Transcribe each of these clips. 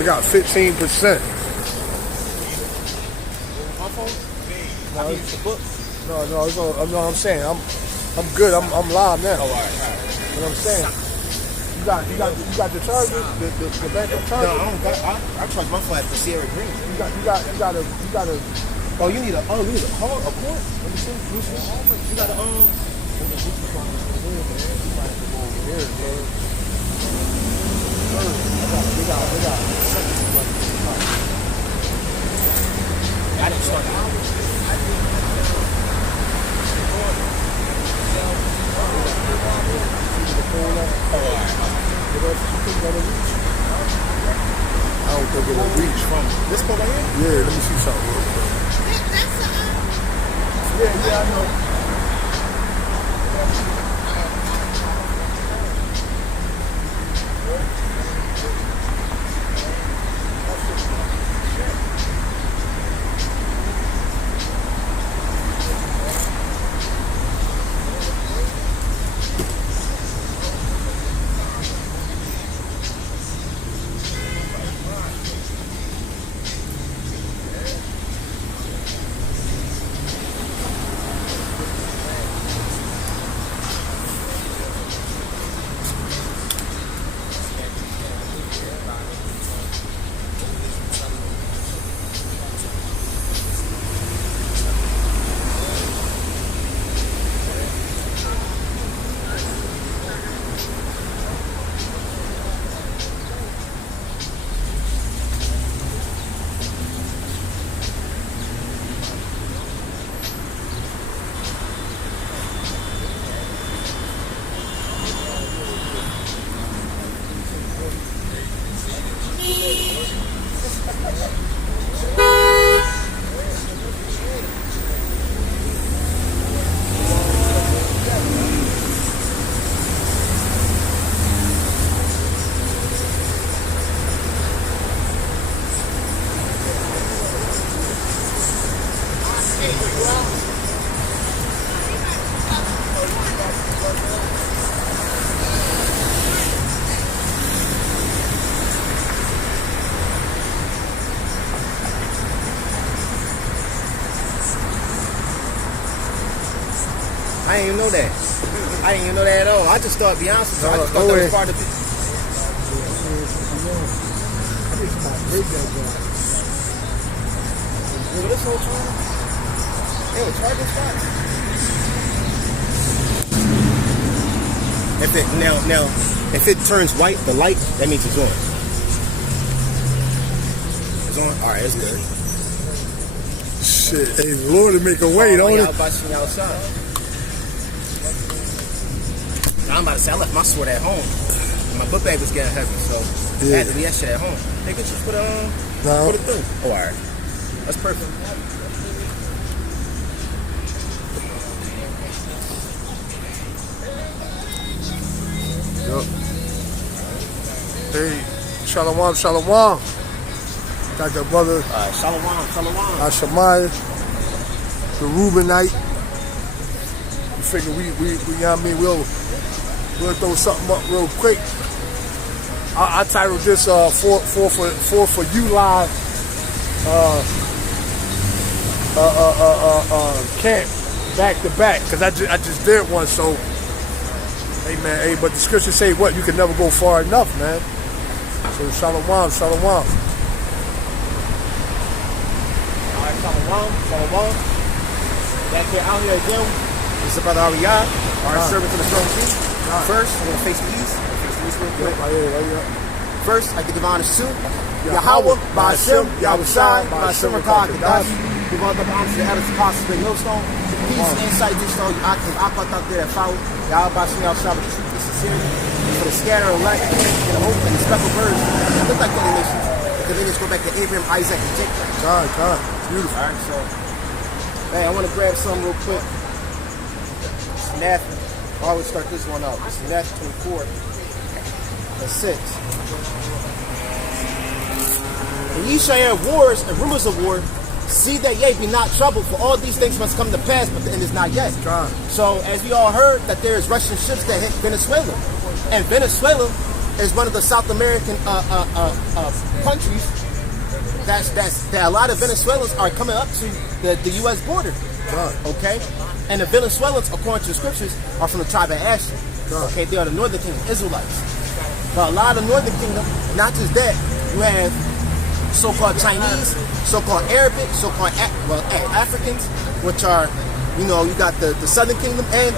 I got 15%. My phone? I need the book. No, it's all, no, I'm saying I'm good. I'm live now. Oh, all right. You know what I'm saying? You got the charger, the backup charger. No, I don't got. I charge my phone at the Sierra Green. You got a. Oh, you need a cord? Let me see. You got a I didn't start out. I don't think it'll reach from This phone right here? Yeah, let me see something real quick. Yeah, I know. I didn't even know that. I didn't even know that at all. I just thought, to be honest with you, I just thought that was part of it. Yo, this whole time? They would charge this spot? If it now, if it turns white, the light, that means it's on. It's on? Alright, it's good. Shit, hey, Lord, to make a way, don't it? Y'all about to outside. I'm about to say, I left my sword at home. My book bag was getting heavy, so I had to leave that shit at home. They could just put it through. Oh, alright. That's perfect. Yup. Hey, shalom. Got the brother. Shalom. Ashamaya, the Reubenite. We figure we you know what I mean, we'll throw something up real quick. I titled this four for you live camp back to back, because I just did one. So hey man, hey, but the scripture say what? You can never go far enough, man. So shalom. Alright, shalom. Back here out here again. This is Brother Ariyah, our servant to the throne king. First, we're gonna face the east. Real quick. First, I give honor to Yahweh, Ba'ashem, Yahushai, Ba'ashem Rakah, Kadashi. Give all the honor to the elders of Apostle Great Millstone. Peace, insight, digital, I put out there that follow. Yahweh, Ba'ashem, Yahushai, with the truth and sincerity. For the scatter elect, and the hope and the special birds. It look like any nations. The lineage go back to Abraham, Isaac, and Jacob. God. Beautiful. Alright, so, hey, I want to grab something real quick. Matthew. I always start this one out. It's Matthew 24 and 6. And ye shall hear wars and rumors of war. See that ye be not troubled, for all these things must come to pass, but the end is not yet. So, as we all heard, that there is Russian ships that hit Venezuela. And Venezuela is one of the South American countries that a lot of Venezuelans are coming up to the U.S. border. Okay, and the Venezuelans, according to the scriptures, are from the tribe of Asher. Okay, they are the Northern Kingdom Israelites. But a lot of the Northern Kingdom, not just that, you have so-called Chinese, so-called Arabic, so-called Africans, which are, you got the Southern Kingdom, and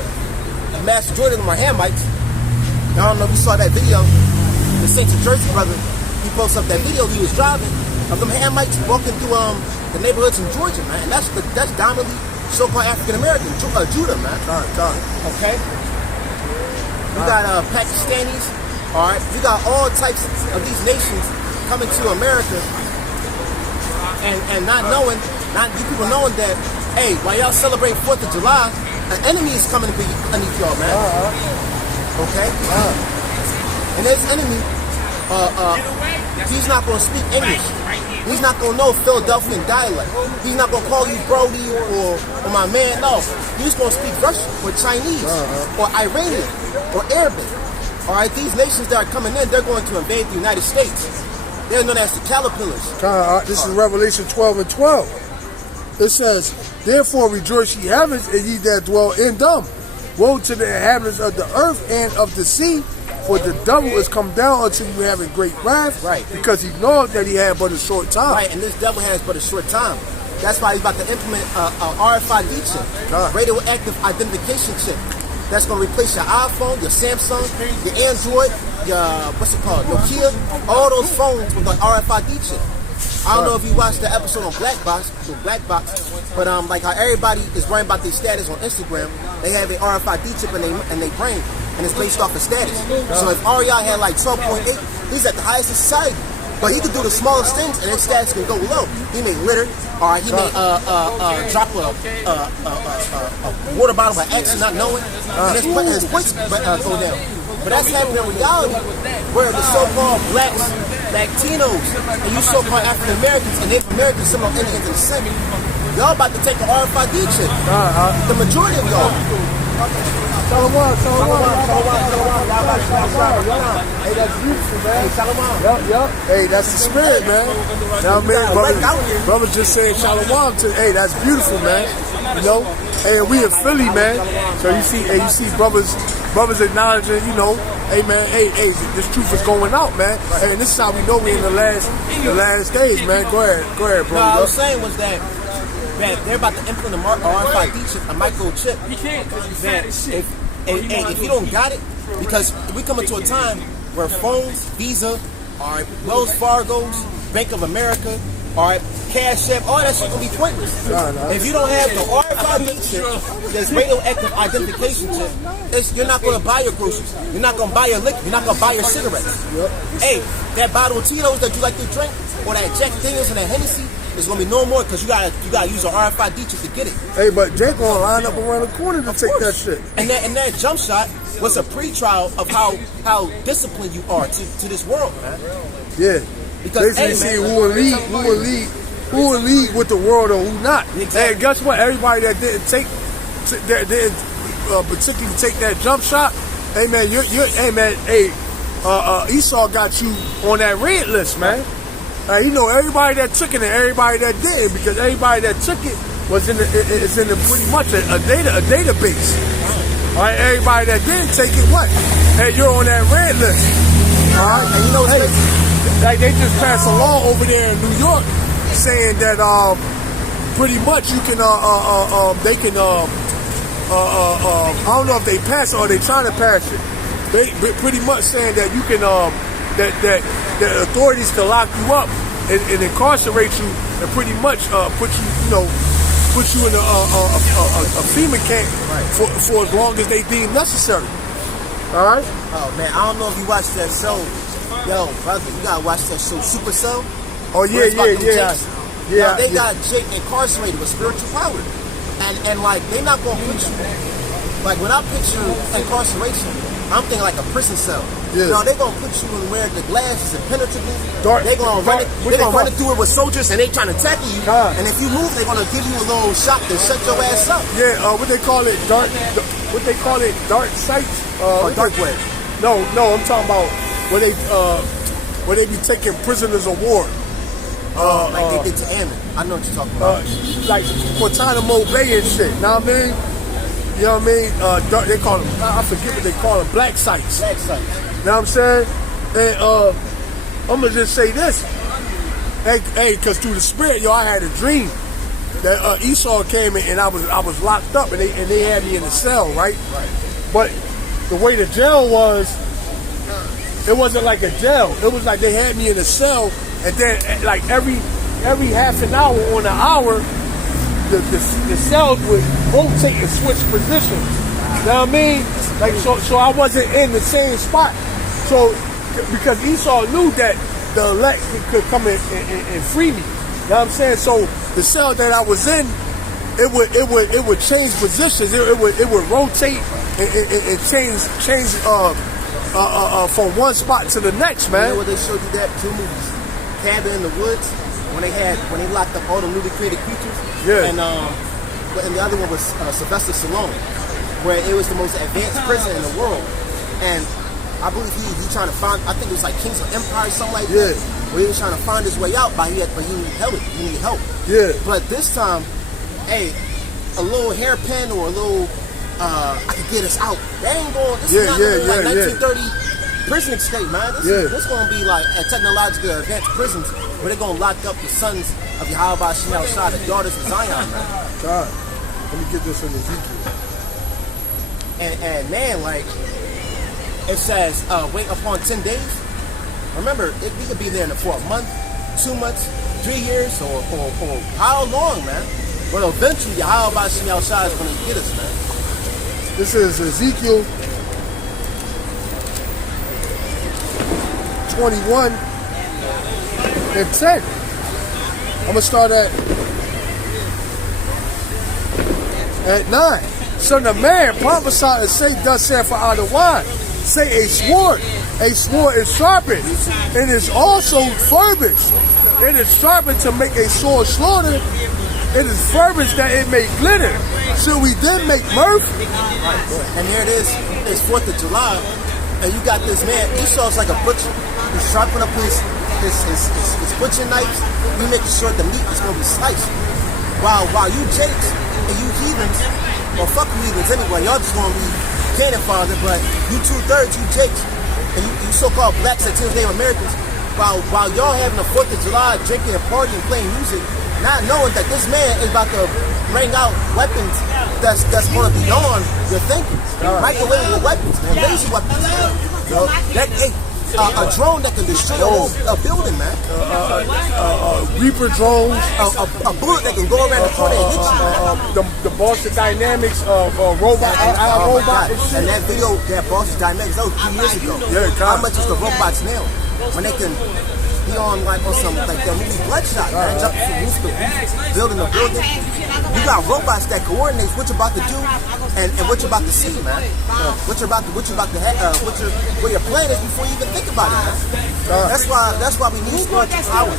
the mass majority of them are Hamites. I don't know if you saw that video. The Saint of Jersey brother, he posted up that video he was driving of them Hamites walking through the neighborhoods in Georgia, man. And that's dominantly so-called African American, Judah, man. Okay. You got Pakistanis, all right. You got all types of these nations coming to America, and not you people knowing that, hey, while y'all celebrate 4th of July, an enemy is coming to be underneath y'all, man. Okay. And this enemy, he's not going to speak English. He's not going to know Philadelphian dialect. He's not going to call you Brody or my man. No, he's going to speak Russian or Chinese or Iranian or Arabic. All right, these nations that are coming in, they're going to invade the United States. They're known as the caterpillars. This is Revelation 12 and 12. It says, therefore rejoice ye heavens, and ye that dwell in them. Woe to the inhabitants of the earth and of the sea, for the devil is come down unto you having great wrath, right? Because he knows that he had but a short time. Right, and this devil has but a short time. That's why he's about to implement a RFID chip, radioactive identification chip. That's going to replace your iPhone, your Samsung, your Android, your, Nokia, all those phones with an RFID chip. I don't know if you watched the episode on Black Box, but like how everybody is worrying about their status on Instagram, they have an RFID chip in their brain, and it's based off of status. So if Ariel had like 12.8, he's at the highest in society. But he could do the smallest things, and his status can go low. He may litter, or he may drop a water bottle by accident, not knowing, and his points go down. But that's happening in reality, where the so-called blacks, Latinos, and you so-called African Americans and Native Americans, some of Indians and Sim, y'all about to take an RFID chip. The majority of y'all. Shalom. Hey, that's beautiful, man. Hey, shalom. Yep. Hey, that's the spirit, man. Now, man, brother just saying shalom to. Hey, that's beautiful, man. Hey, we in Philly, man. So you see, brothers acknowledging, hey, man, hey, this truth is going out, man. And this is how we know we in the last days, man. Go ahead, bro. No, I was saying was that they're about to implement a RFID chip, a microchip. You can't. If you don't got it, because we come into a time where phones, Visa, Wells Fargo's, Bank of America, Cash App, all that shit gonna be pointless. If you don't have the RFID chip, this radioactive identification chip, you're not gonna buy your groceries. You're not gonna buy your liquor. You're not gonna buy your cigarettes. Hey, that bottle of Tito's that you like to drink, or that Jack Daniels and that Hennessy, it's gonna be no more because you gotta use an RFID chip to get it. Hey, but Jake gonna line up around the corner to take that shit. And that jump shot was a pre-trial of how disciplined you are to this world, man. Yeah. Because basically, see who will lead with the world or who not. Exactly. And guess what? Everybody that didn't particularly take that jump shot, hey man, Esau got you on that red list, man. Everybody that took it and everybody that didn't, because everybody that took it was in pretty much a database. All right, everybody that didn't take it, what? Hey, you're on that red list. All right, and like they just passed a law over there in New York saying that pretty much you can they can I don't know if they pass it or they trying to pass it. They pretty much saying that you can that authorities can lock you up and incarcerate you and pretty much put you in a FEMA camp for as long as they deem necessary. All right. Oh man, I don't know if you watched that show. Yo, brother, you gotta watch that show, Super Cell. Oh yeah. Now, they got Jake incarcerated with spiritual power, and like they're not gonna put you. Like when I picture incarceration, I'm thinking like a prison cell. Yeah. They're gonna put you in where the glass is impenetrable. They're gonna run it through it with soldiers, and they trying to tackle you. And if you move, they're gonna give you a little shot to shut your ass up. Yeah, what they call it, dark sights. Or dark web. No, I'm talking about where they be taking prisoners of war. Like they did to Ammon. I know what you're talking about. Like Guantanamo Bay and shit. Know what I mean? You know what I mean? They call them, I forget what they call them, black sites. Black sites. You know what I'm saying? And I'm gonna just say this. Hey, cause through the spirit, yo, I had a dream that Esau came in and I was locked up and they had me in the cell, right? Right. But the way the jail was, it wasn't like a jail. It was like they had me in a cell, and then like every half an hour or an hour, the cells would rotate and switch positions. You know what I mean? Like so I wasn't in the same spot. So because Esau knew that the elect could come in and free me. You know what I'm saying? So the cell that I was in, it would change positions. It would rotate and change from one spot to the next, man. You know what they showed you that? 2 movies. Cabin in the Woods, when they locked up all the newly created creatures. Yeah. And the other one was Sylvester Stallone, where it was the most advanced prison in the world. And I believe he trying to find, I think it was like Kings of Empire, something like that. Where he was trying to find his way out, but he needed help. He needed help. Yeah. But this time, hey, a little hairpin or a little, I could get us out. They ain't going. This is not like 1930 prison escape, man. This going to be like a technologically advanced prisons where they're going to lock up the sons of Yahweh Shemel Shah, the daughters of Zion, man. God, let me get this in Ezekiel. And man, like, it says, wait upon 10 days. Remember, we could be there for a month, 2 months, 3 years, or how long, man? But eventually, Yahweh Shemel Shah is going to get us, man. This is Ezekiel 21 and 10. I'm going to start at 9. Son of man, prophesy and say, thus saith Adonai, say a sword is sharpened, and is also furbished. It is sharpened to make a sword slaughter. It is furbished that it may glitter. Should we then make mirth? And here it is. It's 4th of July, and you got this man. Esau's like a butcher. He's sharpening up his butcher knives. He making sure the meat is going to be sliced. While you Jakes and you heathens, or fuck heathens anyway, y'all just going to be cannon father, but you 2/3, you Jakes, and you so-called blacks that Native Americans, while y'all having a 4th of July, drinking and partying and playing music, not knowing that this man is about to bring out weapons that's going to be beyond your thinking. Microwavable weapons, man, laser weapons. A drone that can destroy a building, man. Reaper drones. A bullet that can go around the corner and hit you. The Boston Dynamics robot. And that video, that Boston Dynamics, that was 3 years ago. Yeah, how much is the robots now? When they can be on some like that movie Bloodshot, man, jumping from roof to roof, building a building. You got robots that coordinate what you're about to do and what you're about to see, man. What you're about to have, where your plan is before you even think about it, man. That's why we need spiritual power,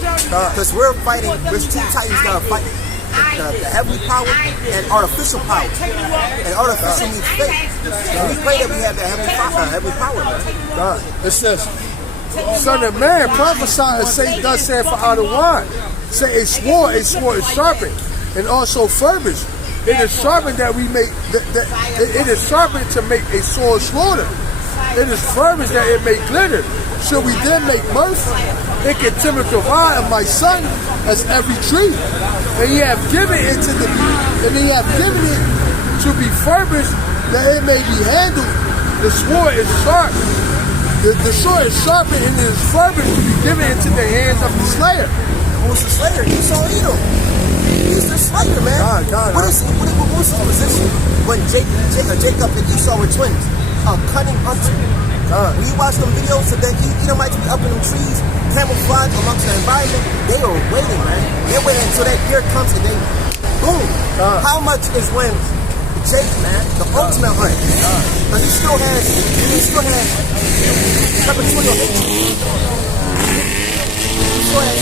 because we're fighting. There's 2 titans that are fighting. The heavenly power and artificial power. And artificial means faith. And we pray that we have that heavenly power, man. God, it says, son of man, prophesy and say, thus saith Adonai. Say a sword is sharpened, and also furbished. It is sharpened that we make. It is sharpened to make a sword slaughter. It is furbished that it may glitter. Should we then make mirth? It can timber the eye of my son as every tree, and ye have given it to be furbished that it may be handled. The sword is sharp. The sword is sharpened and it is furbished to be given into the hands of the slayer. Who's the slayer? Esau Edom. He's the slayer, man. What was his position when Jacob and Esau were twins? A cunning hunter. When you watch them videos of that Edomites be up in them trees, camouflage amongst the environment, they are waiting, man. They're waiting until that deer comes and they, boom. How much is when Jake, man, the ultimate hunt? But he still has territorial hatred. He still has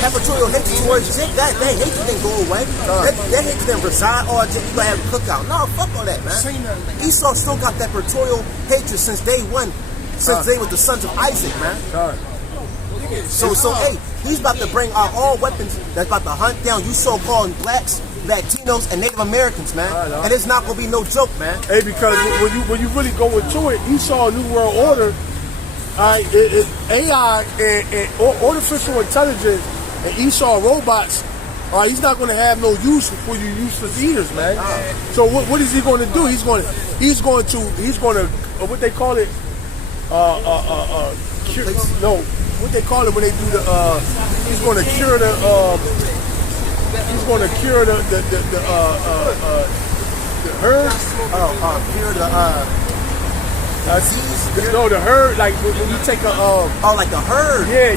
territorial hatred towards Jake. That hatred didn't go away. That hatred didn't reside. Oh, Jake, you gonna have a cookout. No, fuck all that, man. Esau still got that territorial hatred since day one. since they was the sons of Isaac, man. So hey, he's about to bring out all weapons that's about to hunt down you so-called blacks, Latinos, and Native Americans, man. And it's not gonna be no joke, man. Hey, because when you really go into it, Esau New World Order, AI and artificial intelligence and Esau robots. He's not going to have no use for you useless eaters, man. So what is he going to do? He's going to what they call it? What they call it when they do the? He's going to cure the. He's going to cure the herd. Cure the disease. No, the herd. Like when you take a. Like the herd. Yeah.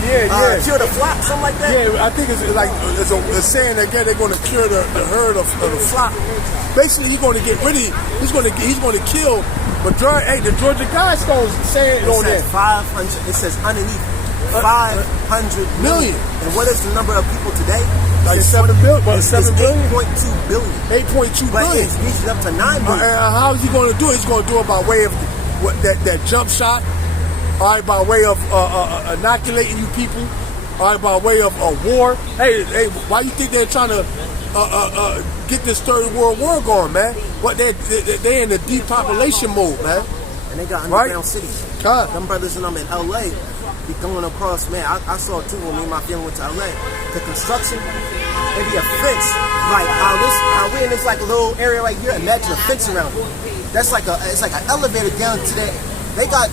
Cure the flock, something like that. Yeah, I think it's like it's saying again they're going to cure the herd of the flock. Basically, he's going to get rid of. He's going to kill. But the Georgia Guidestones saying it on there. 500. It says underneath 500 million. And what is the number of people today? Like 7 billion. What, 7 billion? 8.2 billion. 8.2 but billion. It's reached up to 9 billion. How is he going to do it? He's going to do it by way of that jump shot. All right, by way of inoculating you people. All right, by way of war. Hey, why you think they're trying to get this third world war going, man? What they're in the depopulation mode, man. And they got underground cities. God. Them brothers and them in LA be going across, man. I saw it too when me and my family went to LA. The construction, it be a fence. Like how we're in this like a little area right here. Imagine a fence around it. That's like it's like an elevator down to that. They got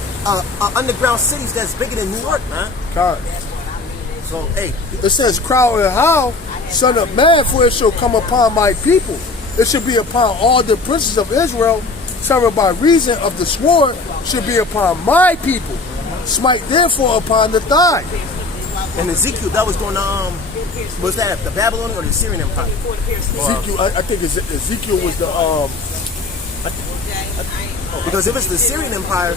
underground cities that's bigger than New York, man. God. So hey, it says, "Crowd and how, son of man, for it shall come upon my people. It should be upon all the princes of Israel, severed by reason of the sword, should be upon my people. Smite therefore upon the thigh." And Ezekiel, that was going on. Was that the Babylonian or the Syrian Empire? Ezekiel, I think Ezekiel was the because if it's the Syrian Empire,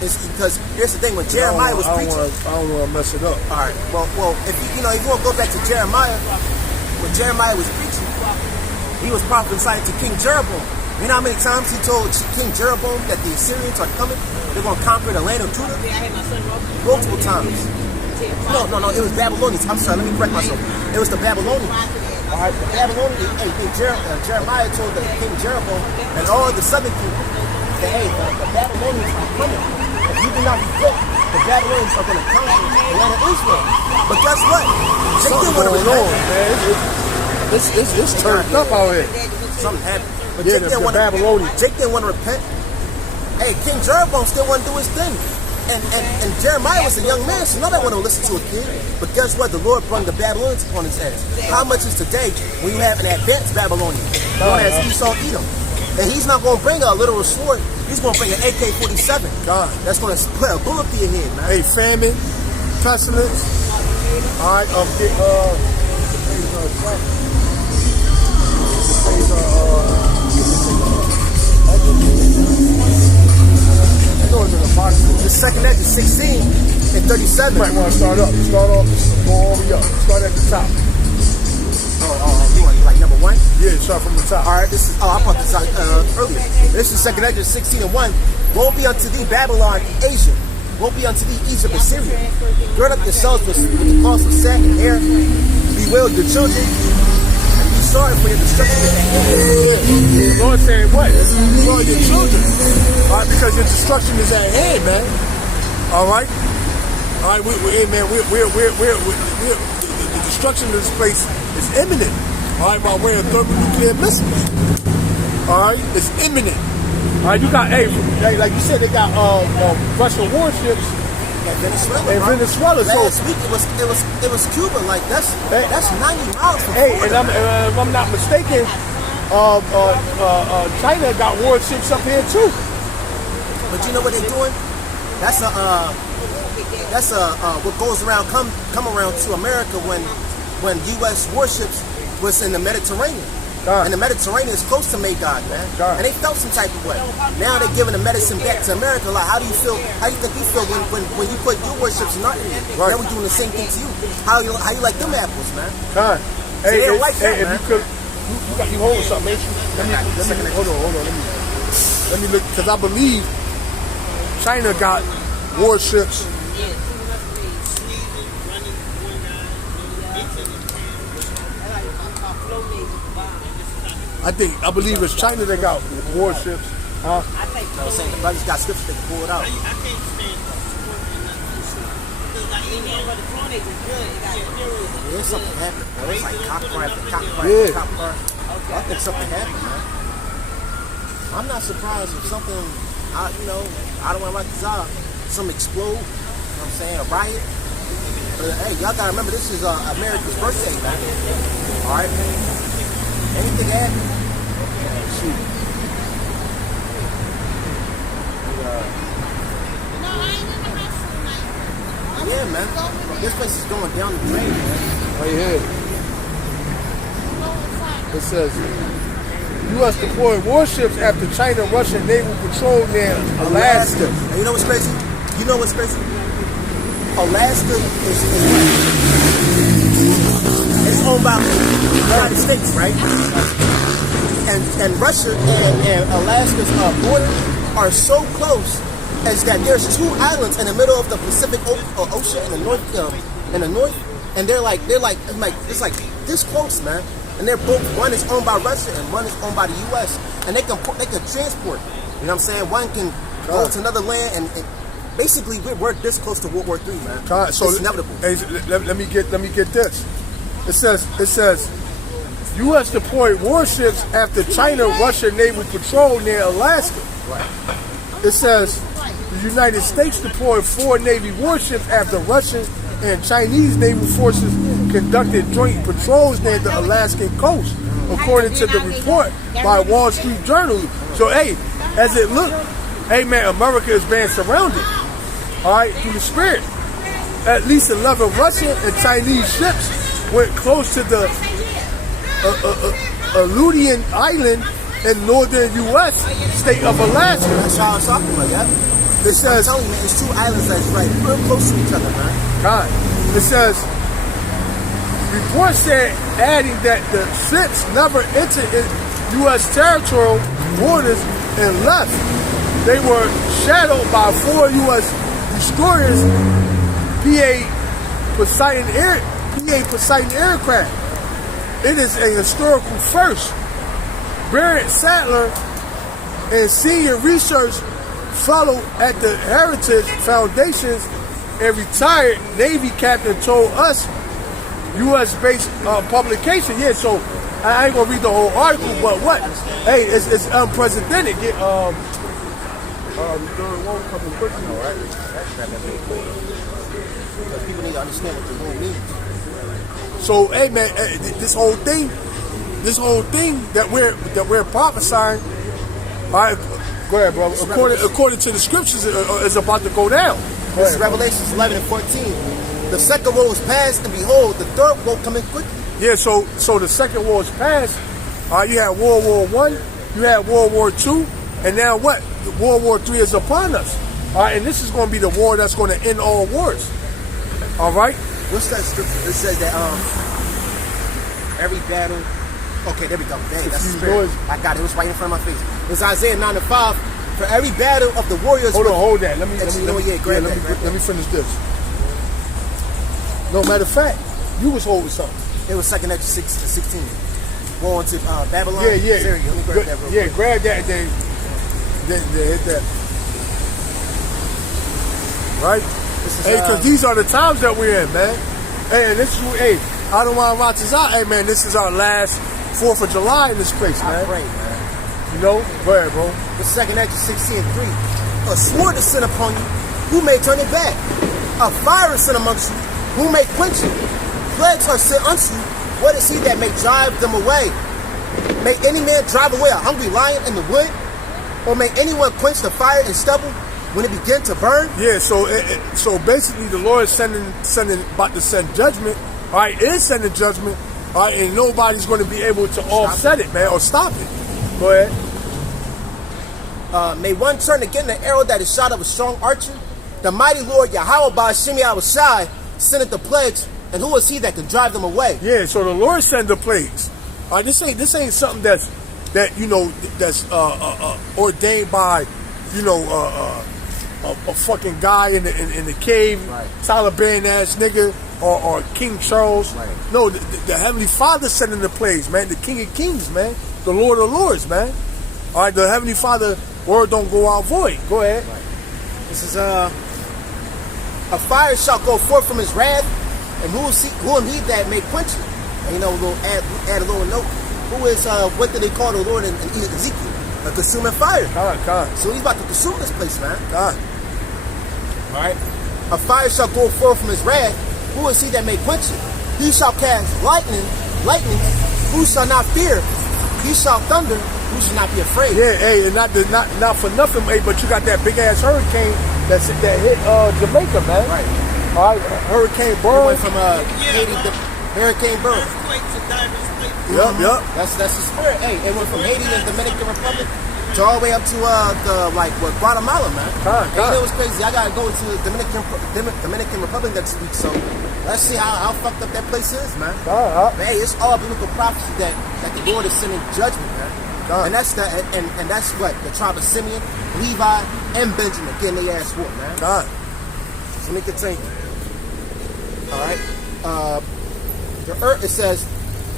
it's because here's the thing: when Jeremiah was preaching, I don't want to mess it up. All right. Well, if you want to go back to Jeremiah, when Jeremiah was preaching, he was prophesying to King Jeroboam. You know how many times he told King Jeroboam that the Assyrians are coming? They're going to conquer the land of Judah? Multiple times. No, it was Babylonians. I'm sorry, let me correct myself. It was the Babylonians. All right, the Babylonians, Jeremiah told the King Jeroboam and all the southern people that, hey, the Babylonians are coming. If you do not repent, the Babylonians are going to conquer the land of Israel. But guess what? Something's going on, man. It's turned up out here. Something happened. But yeah, the Babylonians. Jake didn't want to repent. Hey, King Jeroboam still want to do his thing. And Jeremiah was a young man, so nobody want to listen to a kid. But guess what? The Lord brought the Babylonians upon his head. How much is today when you have an advanced Babylonian known as Esau Edom? And he's not going to bring a literal sword. He's going to bring an AK-47. God. That's going to put a bullet through your head, man. Hey, famine, pestilence. All right, the second edge is 16 and 37. You might want to start off, go all the way up. Start at the top. You want like number 1? Yeah, start from the top. All right, this is, I brought this out earlier. This is second edge is 16 and 1. Woe be unto thee, Babylon, Asia. Woe be unto thee, Egypt, Assyria. Gird up yourselves with the cloths of satin and hair. Bewail your children. Sorry for your destruction. The Lord saying what? For your children. All right, because your destruction is at hand, man. All right? All right, the destruction of this place is imminent. All right, by way of thermonuclear missiles. All right, it's imminent. All right, you got, like you said, they got Russian warships. In Venezuela. Last week it was Cuba. Like that's 90 miles from Florida. And if I'm not mistaken, China got warships up here too. But you know what they're doing? That's what goes around come around to America when U.S. warships was in the Mediterranean. And the Mediterranean is close to Magog, man. And they felt some type of way. Now they're giving the medicine back to America. Like, how do you feel? How do you think we feel when you put your warships in our area? Right. Now we're doing the same thing to you. How you like them apples, man? Hey, they don't like that, man. If you holding something, ain't you? Hold on. Let me look, because I believe China got warships. I believe it's China that got warships. I think so. Saying the brothers got scriptures they can pull it out. There's something happened. It's like cop car after cop car after cop car. I think something happened, man. I'm not surprised if something, I don't want to write this out. Some explode. You know what I'm saying? A riot. But hey, y'all gotta remember this is America's birthday, man. All right. Anything happen? Shoot. Yeah, man. This place is going down the drain, man. Right here. It says, U.S. deployed warships after China-Russian naval patrol near Alaska. And you know what's crazy? Alaska is owned by the United States, right? And Russia and Alaska's border are so close as that there's 2 islands in the middle of the Pacific Ocean in the north, and they're like it's like this close, man. And they're both, one is owned by Russia and one is owned by the U.S. And they can transport. You know what I'm saying? One can go to another land, and basically we're this close to World War III, man. So it's inevitable. Hey, let me get this. It says U.S. deployed warships after China-Russia naval patrol near Alaska. Right. It says the United States deployed 4 Navy warships after Russian and Chinese naval forces conducted joint patrols near the Alaskan coast, according to the report by Wall Street Journal. So, hey, as it looked, hey, man, America is being surrounded, all right, through the spirit. At least 11 Russian and Chinese ships went close to the Aleutian Island in northern U.S. state of Alaska. That's how it's talking about, yeah. It says, I'm telling you, man, it's 2 islands that's right real close to each other, man. God. It says, reports said, adding that the ships never entered U.S. territorial waters and left. They were shadowed by 4 U.S. destroyers, PA Poseidon aircraft. It is a historical first. Barrett Sadler and senior research fellow at the Heritage Foundations and retired Navy captain told us, U.S.-based publication. Yeah, so I ain't gonna read the whole article, but what? Hey, it's unprecedented. Get the third one coming quickly, all right? Because people need to understand what the rule means. So, hey, man, this whole thing that we're prophesying, all right. Go ahead, brother. According to the scriptures, it's about to go down. This is Revelations 11 and 14. The second woe is past, and behold, the third woe coming quickly. Yeah, so the second war is past. You had World War I, you had World War II, and now what? World War III is upon us. All right, and this is going to be the war that's going to end all wars. All right? What's that scripture? It says that every battle. Okay, there we go. Dang, that's the spirit. I got it. It was right in front of my face. It's Isaiah 9 and 5. For every battle of the warriors. Hold that. Let me finish this. No matter of fact, you was holding something. It was 2nd Ezra 16. Going to Babylon. Yeah. Syria. Let me grab that real quick. Grab that and then hit that. Right? Hey, because these are the times that we're in, man. Hey, and this is, hey, I don't want to watch this out. Hey, man, this is our last 4th of July in this place, man. I pray, man. You know? Go ahead, bro. The 2nd Ezra 16 and 3. A sword is sent upon you, who may turn it back? A fire is sent amongst you, who may quench it? Plagues are sent unto you, what is he that may drive them away? May any man drive away a hungry lion in the wood? Or may anyone quench the fire and stubble when it begin to burn? Yeah, so basically the Lord is sending about to send judgment. All right, is sending judgment. All right, and nobody's going to be able to offset it, man, or stop it. Go ahead. May one turn again the arrow that is shot of a strong archer? The mighty Lord Yahweh by Shemi Awashai sendeth the plagues, and who is he that can drive them away? Yeah, so the Lord send the plagues. All right, this ain't something that's ordained by a fucking guy in the cave, Right. Taliban ass nigga, or King Charles. Right. No, the Heavenly Father set into place, man. The King of Kings, man. The Lord of Lords, man. All right, the Heavenly Father word don't go out void. Go ahead. Right. This is a fire shall go forth from his wrath, and who am he that may quench it? And you know, we'll add a little note. Who is what do they call the Lord in Ezekiel? A consuming fire. God. So he's about to consume this place, man. God. All right. A fire shall go forth from his wrath. Who is he that may quench it? He shall cast lightning. Who shall not fear? He shall thunder. Who shall not be afraid? Yeah, hey, and not for nothing, hey, but you got that big ass hurricane that hit Jamaica, man. Right. All right, Hurricane It Burn. went from Haiti to Hurricane Burn. Yup. That's the spirit. Hey, it went from Haiti to Dominican Republic to all the way up to Guatemala, man. God. It was crazy. I gotta go to the Dominican Republic next week, so let's see how fucked up that place is, man. God. Hey, it's all biblical prophecy that the Lord is sending judgment, man. And that's and that's what the tribe of Simeon, Levi, and Benjamin getting their ass whooped, man. God. So let me continue. All right. The earth, it says,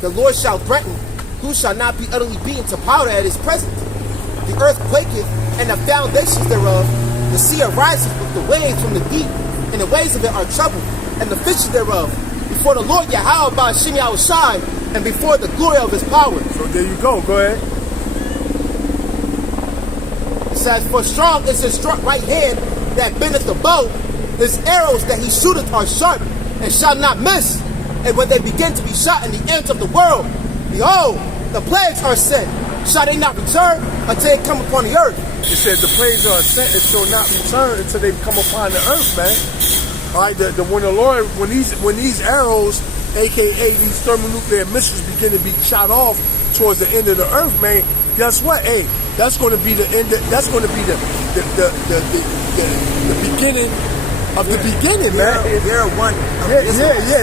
the Lord shall threaten, who shall not be utterly beaten to powder at his presence. The earth quaketh, and the foundations thereof. The sea arises with the waves from the deep, and the waves of it are troubled, and the fishes thereof. Before the Lord Yahweh by Shem Yahushai, and before the glory of his power. So there you go. Go ahead. It says, for strong is his right hand that bendeth the bow. His arrows that he shooteth are sharp, and shall not miss. And when they begin to be shot in the ends of the world, behold, the plagues are sent. Shall they not return until they come upon the earth? It said the plagues are sent, it shall not return until they come upon the earth, man. All right, when the Lord, when these arrows, aka these thermonuclear missiles, begin to be shot off towards the end of the earth, man. Guess what? Hey, that's going to be the end. That's going to be the beginning of the beginning, man. Year one. Yeah.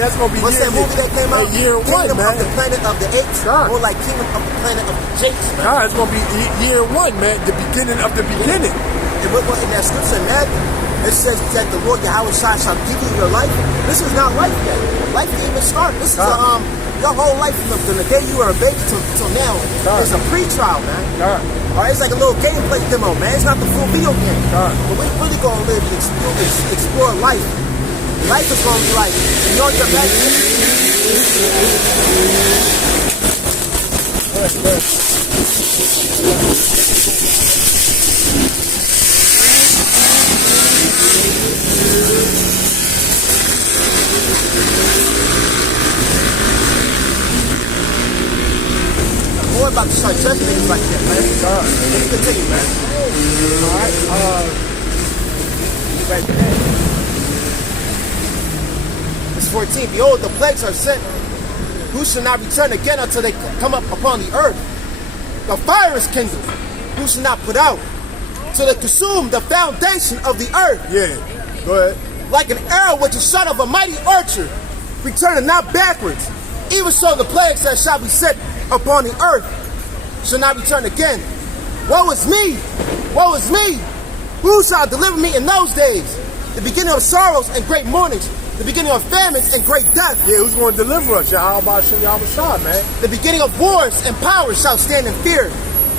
That's gonna be. What's that movie that came out? Year one, Kingdom man. of the Planet of the Apes. God. More like Kingdom of the Planet of the Japes, man. God, it's gonna be year one, man. The beginning of the beginning. And what in that scripture in Matthew, it says that the Lord Yahweh shall give you your life. This is not life yet. Life didn't even start. This is your whole life from the day you were a baby till now. It's a pre-trial, man. God. All right, it's like a little gameplay demo, man. It's not the full video game. God. But we really gonna live and explore life. Life is gonna be like, you know your More about to start judging things like that, man. Let's continue, man. Alright, right there. It's 14. Behold, the plagues are sent, who shall not return again until they come up upon the earth. The fire is kindled, who shall not put out, till they consume the foundation of the earth. Yeah, go ahead. Like an arrow which is shot of a mighty archer, returning not backwards. Even so the plagues that shall be set upon the earth shall not return again. Woe is me! Woe is me! Who shall deliver me in those days? The beginning of sorrows and great mournings, the beginning of famines and great death. Yeah, who's going to deliver us? Yahweh Shem Yahushai, man. The beginning of wars and powers shall stand in fear.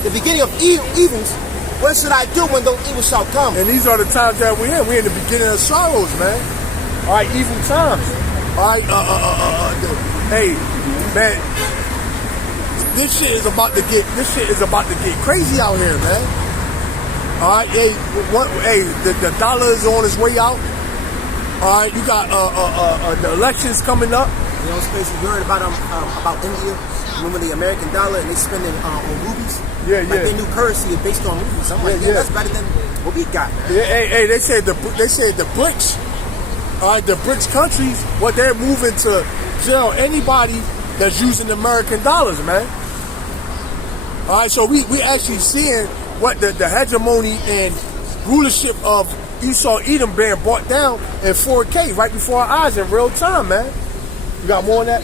The beginning of evils. What should I do when those evils shall come? And these are the times that we're in. We're in the beginning of sorrows, man. All right, evil times. All right, hey, man, this shit is about to get crazy out here, man. All right, hey, the dollar is on its way out. All right, you got the elections coming up. You know, it's crazy. You heard about India? Remember the American dollar and they spending on rupees? Yeah. Their new currency is based on rupees. I'm like, that's better than what we got, man. Yeah, hey, they said the BRICS. All right, the BRICS countries, what they're moving to jail anybody that's using American dollars, man. All right, so we actually seeing what the hegemony and rulership of Esau Edom being brought down in 4K right before our eyes in real time, man. You got more on that?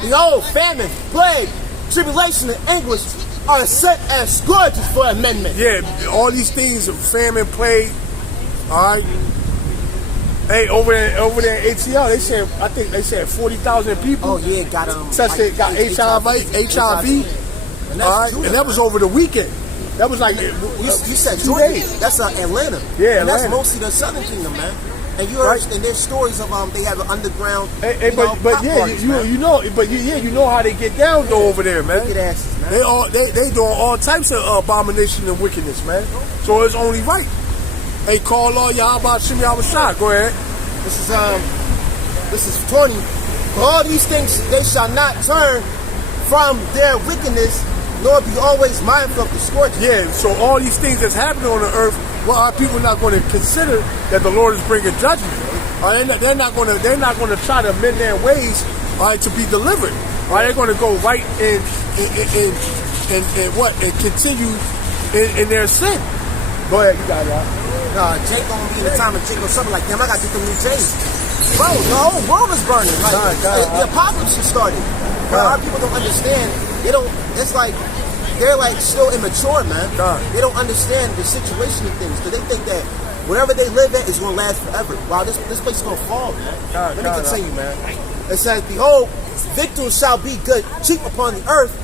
Behold, famine, plague, tribulation, and anguish, are set as scourges for amendment. Yeah, all these things, famine, plague. All right. Hey, over there in ATL, I think they said 40,000 people. Oh yeah, got tested, got HIV. And all right, and that was over the weekend. That was like you said 2 Georgia. days. That's Atlanta. Yeah, and that's Atlanta. mostly the Southern Kingdom, man. And you heard, and there's stories of they have an underground. But yeah, you know how they get down though over there, man. Wicked asses, man. They doing all types of abomination and wickedness, man. So it's only right. Hey, call all y'all about Shimmy Awashad. Go ahead. This is 20. For all these things they shall not turn from their wickedness, nor be always mindful of the scourge. Yeah, so all these things that's happening on the earth, well, our people not going to consider that the Lord is bringing judgment. They're not going to try to amend their ways, to be delivered. They're going to go right and continue in their sin. Go ahead, you got it. Jake gonna be in the time of Jake or something like, damn, I gotta get them new Jays. Bro, the whole world is burning. Like, the apocalypse has started. But our people don't understand. It's like they're like still immature, man. They don't understand the situation of things. Because they think that whatever they live at is gonna last forever. Wow, this place is gonna fall, man. Let me continue, man. It says, behold, victims shall be good, cheap upon the earth,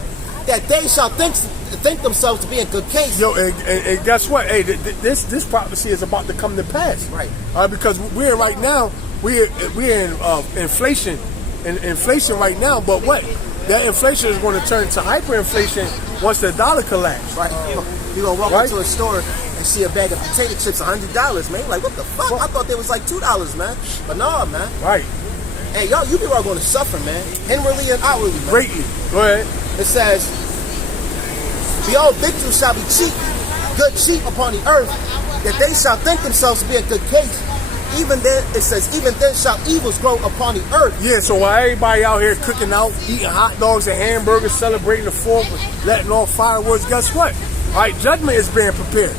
that they shall think themselves to be in good case. Yo, and guess what? Hey, this prophecy is about to come to pass. Right. Because we're right now, we're in inflation right now. But what? That inflation is going to turn to hyperinflation once the dollar collapses. Right. You're going to walk into a store and see a bag of potato chips, $100, man. Like, what the fuck? I thought they was like $2, man. But no, man. Right. Hey, y'all, you people are going to suffer, man. Inwardly and outwardly, man. Greatly. Go ahead. It says, behold, victims shall be cheap, good cheap upon the earth, that they shall think themselves to be in good case. Even then, it says, even then shall evils grow upon the earth. Yeah, so while everybody out here cooking out, eating hot dogs and hamburgers, celebrating the 4th, letting off fireworks, guess what? All right, judgment is being prepared.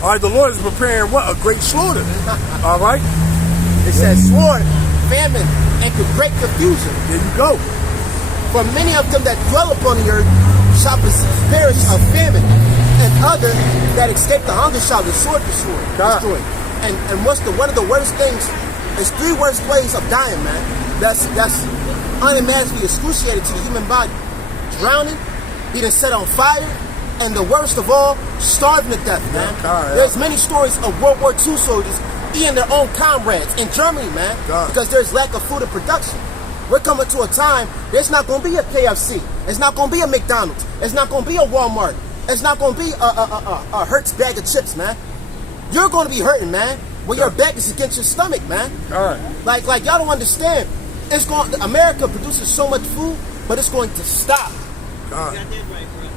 All right, the Lord is preparing what? A great slaughter. All right? It says, sword, famine, and great confusion. There you go. For many of them that dwell upon the earth shall perish of famine, and other that escape the hunger shall the sword destroy. And what's one of the worst things? There's 3 worst ways of dying, man. That's unimaginably excruciating to the human body: drowning, being set on fire, and the worst of all, starving to death, man. There's many stories of World War II soldiers eating their own comrades in Germany, man, because there's lack of food and production. We're coming to a time, there's not going to be a KFC. It's not going to be a McDonald's. It's not going to be a Walmart. It's not going to be a Hertz bag of chips, man. You're going to be hurting, man, when your back is against your stomach, man. Like y'all don't understand. America produces so much food, but it's going to stop. You got that right, bro.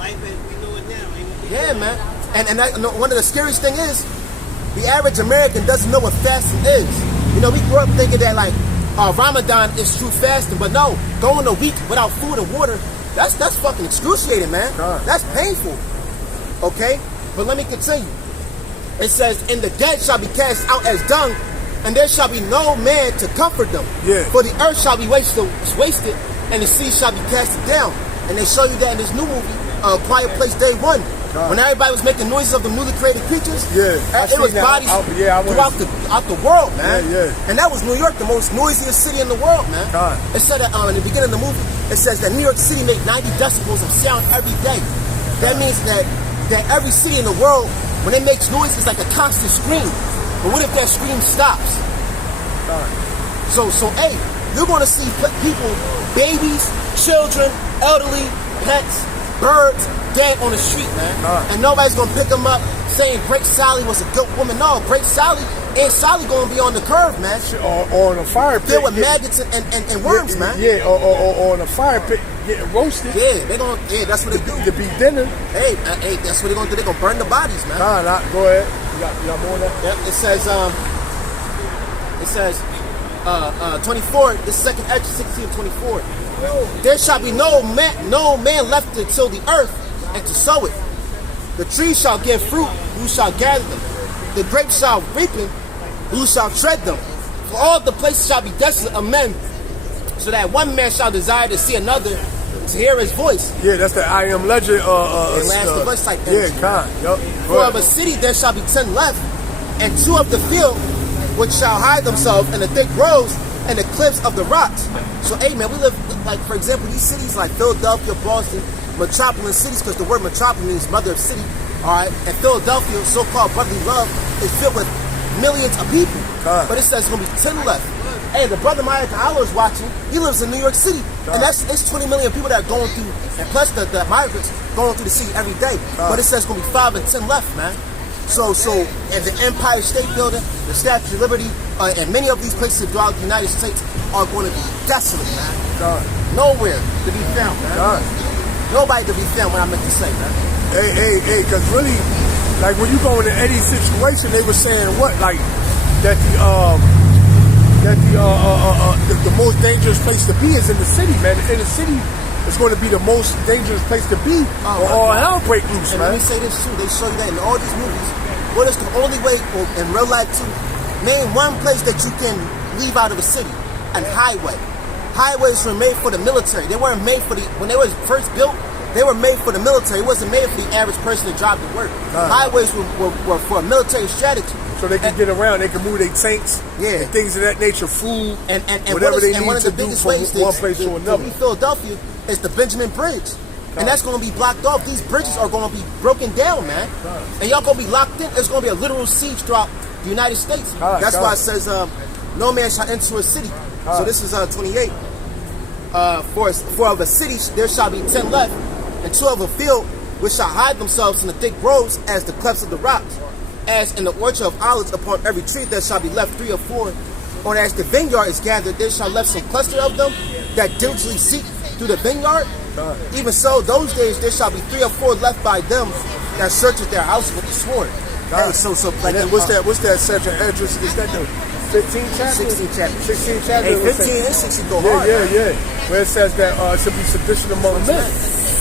Life as we know it now. Yeah, man. And one of the scariest thing is, the average American doesn't know what fasting is. You know, we grew up thinking that, like, Ramadan is true fasting, but no, going a week without food and water, that's fucking excruciating, man. That's painful. Okay? But let me continue. It says, and the dead shall be cast out as dung, and there shall be no man to comfort them. Yeah. For the earth shall be wasted, and the sea shall be casted down. And they show you that in this new movie, Quiet Place Day 1. When everybody was making noises of the newly created creatures, it was bodies throughout the world, man. And that was New York, the most noisiest city in the world, man. It said that in the beginning of the movie, it says that New York City made 90 decibels of sound every day. That means that every city in the world, when it makes noise, it's like a constant scream. But what if that scream stops? So hey, you're going to see people, babies, children, elderly, pets, birds, dead on the street, man. And nobody's going to pick them up saying Great Sally was a good woman. No, Great Sally, Aunt Sally going to be on the curve, man. Or on a fire pit. Filled with maggots and worms, man. Yeah, or on a fire pit getting roasted. Yeah, that's what they do. To be dinner. Hey, that's what they're going to do. They're going to burn the bodies, man. Go ahead. You got more of that? Yep, it says 24, this second Exodus 16 and 24. There shall be no man left until the earth and to sow it. The trees shall give fruit, who shall gather them? The grapes shall ripen, who shall tread them? For all the places shall be desolate of men, so that one man shall desire to see another, to hear his voice. Yeah, that's the I Am Legend. Last of Us type Yeah, energy. Yup. For of a city there shall be 10 left, and 2 of the field which shall hide themselves in the thick groves and the cliffs of the rocks. So, hey man, we live, like, for example, these cities like Philadelphia, Boston, metropolitan cities, because the word metropolis means mother of city, all right? And Philadelphia, so-called brotherly love, is filled with millions of people. But it says it's going to be 10 left. Hey, the brother Maya Kahalo is watching. He lives in New York City. And it's 20 million people that are going through, and plus the migrants going through the city every day. But it says it's going to be 5 and 10 left, man. So, and the Empire State Building, the Statue of Liberty, and many of these places throughout the United States are going to be desolate, man. Nowhere to be found, man. Nobody to be found, what I meant to say, man. Hey, because really, like when you go into any situation, they were saying what, like that the most dangerous place to be is in the city, man. In the city, it's going to be the most dangerous place to be, or all hell break loose, and man. Let me say this too. They show you that in all these movies. What is the only way, in real life too? Name one place that you can leave out of a city. A highway. Highways were made for the military. They weren't made for when they were first built. They were made for the military. It wasn't made for the average person to drive to work. Highways were for a military strategy. So they can get around, they can move their tanks, and things of that nature, food, and whatever they need one of the to do biggest from ways one place to another. In Philadelphia is the Benjamin Bridge. And that's going to be blocked off. These bridges are going to be broken down, man. And y'all going to be locked in. There's going to be a literal siege throughout the United States. That's why it says, no man shall enter a city. So this is 28. For of a city there shall be 10 left, and 2 of a field which shall hide themselves in the thick groves as the clefts of the rocks. As in the orchard of olives upon every tree there shall be left 3 or 4. Or as the vineyard is gathered, there shall left some cluster of them that diligently seek through the vineyard. Even so, those days there shall be 3 or 4 left by them that searcheth their house with the sword. Hey, so like what's that section address? Is that the 15th chapter? 16th chapter. 16th chapter. Hey, 15 and 16 go hard. Yeah. Where it says that it should be sedition among men.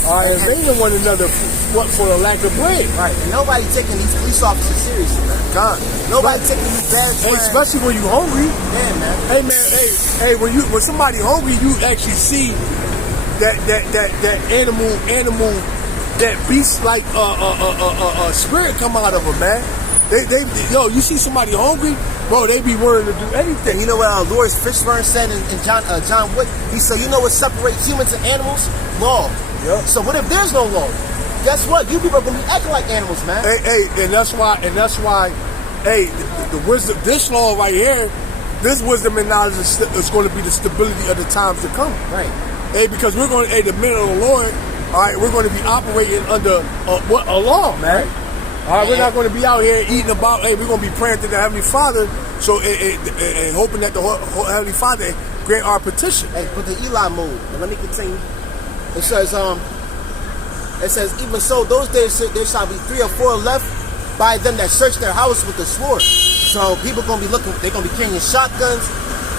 And hating one another for the lack of bread. Right. And nobody taking these police officers seriously, man. Nobody taking these bad friends. Especially when you hungry. Yeah, man. Hey, man. Hey, when somebody hungry, you actually see that animal, that beast like spirit come out of them, man. You see somebody hungry, bro, they be willing to do anything. And you know what Lawrence Fishburne said in John Wick? He said, you know what separates humans and animals? Law. Yep. So what if there's no law? Guess what? You people are gonna be acting like animals, man. Hey, and that's why, hey, the wisdom, this law right here, this wisdom and knowledge is going to be the stability of the times to come. Right. Hey, because we're going to, the minute of the Lord, all right, we're going to be operating under a law, man. Right. All right, we're not going to be out here eating about. Hey, we're going to be praying to the Heavenly Father, so and hoping that the Heavenly Father grant our petition. Hey, put the Eli mode. And let me continue. It says, even so, those days there shall be 3 or 4 left by them that search their house with the sword. So people gonna be looking. They're gonna be carrying shotguns,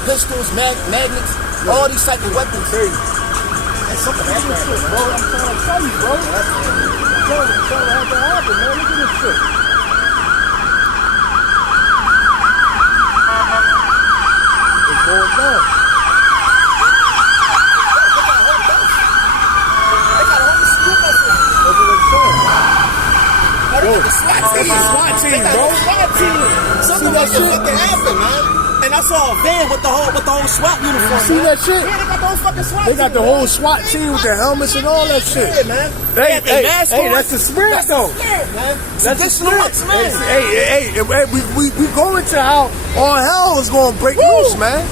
pistols, magnets, all these type of weapons. Crazy. That's something like that, bro. I'm trying to tell you, bro. I'm trying to have that happen, man. Look at this shit. It's going down. SWAT team, bro. Something like that fucking happened, man. And I saw a van with the whole SWAT uniform. You see that shit? Yeah, they got the whole fucking SWAT team. They got the whole SWAT team with the helmets and all that shit. Yeah, man. Hey, that's the spirit, though. That's the spirit, man. Hey, we going to how all hell is going to break loose, man.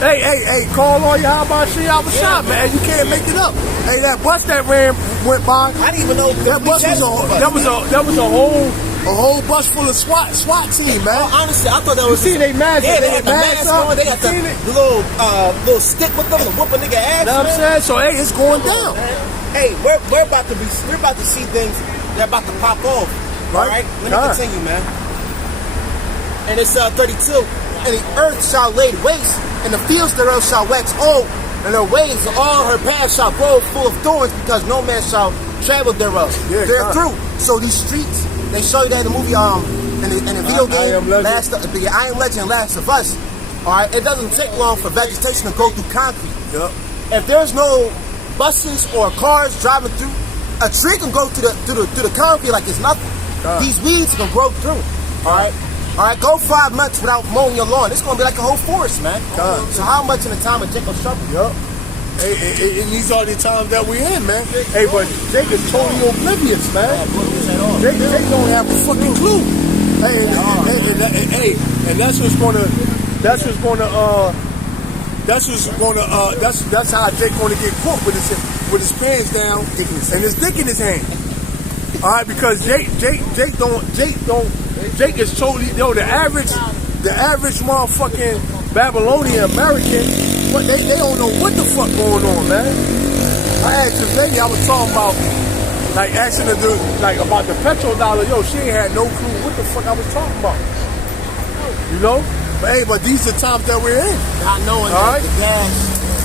Hey, call all your how about shit out the shop, man. You can't make it up. Hey, that bus that went by. I didn't even know that bus was a whole bus full of SWAT team, man. Oh, honestly, I thought that was. You see they mask? Yeah, they had the mask on. They got the little stick with them to whoop a nigga ass. Know what I'm saying? So hey, it's going down. Hey, we're about to see things that are about to pop off. All right, let me continue, man. And it's 32. And the earth shall lay waste, and the fields thereof shall wax old, and her ways, all her paths shall grow full of thorns, because no man shall travel thereof. Yeah, they're through. So these streets, they show you that in the movie, in the video game, the I Am Legend, Last of Us. All right, it doesn't take long for vegetation to go through concrete. Yep. If there's no buses or cars driving through. A tree can grow through the concrete like it's nothing. These weeds can grow through. All right, go 5 months without mowing your lawn. It's gonna be like a whole forest, man. So how much in the time of Jacob's trouble? Yup. Hey, and these are the times that we're in, man. Hey, but Jake is totally oblivious, man. Jake don't have a fucking clue. Hey, and that's how Jake gonna get caught with his pants down and his dick in his hand. All right, because Jake is totally, the average motherfucking Babylonian American, but they don't know what the fuck going on, man. I asked this lady, I was talking about, like asking her about the petrodollar. Yo, she ain't had no clue what the fuck I was talking about. You know? But hey, but these are times that we're in. Not knowing that the gas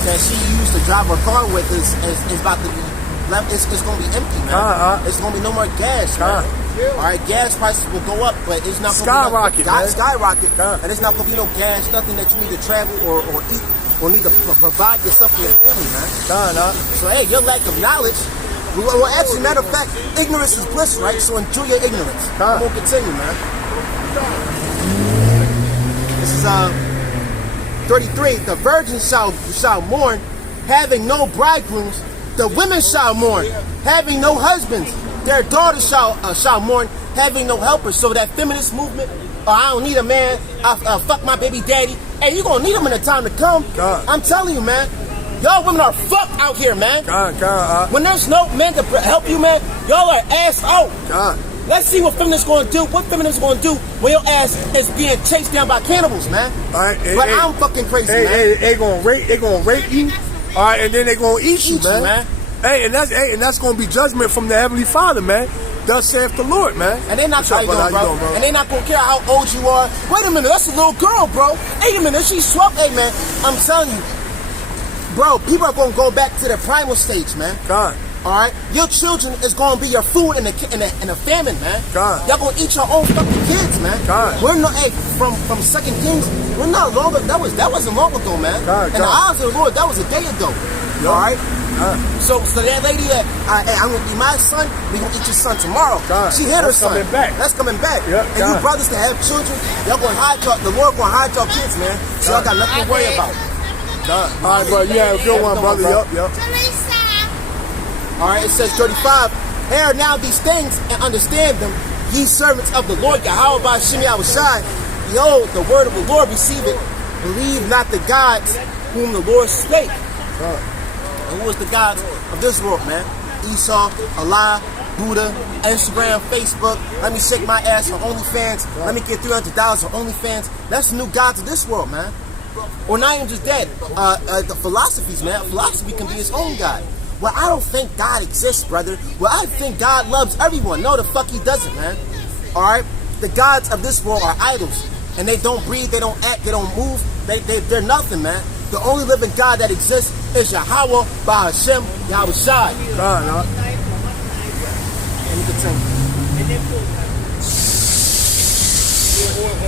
that she used to drive her car with is about to be left. It's going to be empty, man. It's going to be no more gas, man. All right, gas prices will go up, but it's not going to be skyrocket, and it's not going to be no gas, nothing that you need to travel or eat or need to provide yourself for your family, man. So hey, your lack of knowledge. Well, actually, matter of fact, ignorance is bliss, right? So enjoy your ignorance. We'll continue, man. This is 33. The virgins shall mourn, having no bridegrooms. The women shall mourn, having no husbands. Their daughters shall mourn, having no helpers. So that feminist movement, I don't need a man, I fuck my baby daddy. Hey, you gonna need him in the time to come. I'm telling you, man. Y'all women are fucked out here, man. When there's no men to help you, man, y'all are ass out. Let's see what feminists gonna do. What feminists gonna do when your ass is being chased down by cannibals, man? But I'm fucking crazy, man. They gonna rape you. All right, and then they gonna eat you, man. Hey, and that's gonna be judgment from the Heavenly Father, man. Thus saith the Lord, man. And they not gonna bro. And they not gonna care how old you are. Wait a minute, that's a little girl, bro. Hey a minute, she's 12. Hey, man, I'm telling you, bro. People are gonna go back to their primal stage, man. All right, your children is gonna be your food in a famine, man. Y'all gonna eat your own fucking kids, man. We're not from 2 Kings. We're not longer. That wasn't long ago, man. In the eyes of the Lord, that was a day ago. All right. So that lady that I'm gonna be my son, we gonna eat your son tomorrow. She hit her son. That's coming back. And you brothers that have children, y'all gonna hide the Lord gonna hide your kids, man. So y'all got nothing to worry about. All right, bro. You have a good one, brother. Yup. All right, it says 35. Hear now these things and understand them, ye servants of the Lord. Yahweh Ba'Shem Yahushai. Behold, the word of the Lord, receive it. Believe not the gods whom the Lord spake. And who is the gods of this world, man? Esau, Allah, Buddha, Instagram, Facebook. Let me shake my ass on OnlyFans. Let me get $300 on OnlyFans. That's the new gods of this world, man. Or not even just that. The philosophies, man. Philosophy can be its own god. Well, I don't think God exists, brother. Well, I think God loves everyone. No, the fuck he doesn't, man. All right? The gods of this world are idols. And they don't breathe, they don't act, they don't move. They're nothing, man. The only living God that exists is Yahweh Ba'Shem Yahushai. And you continue.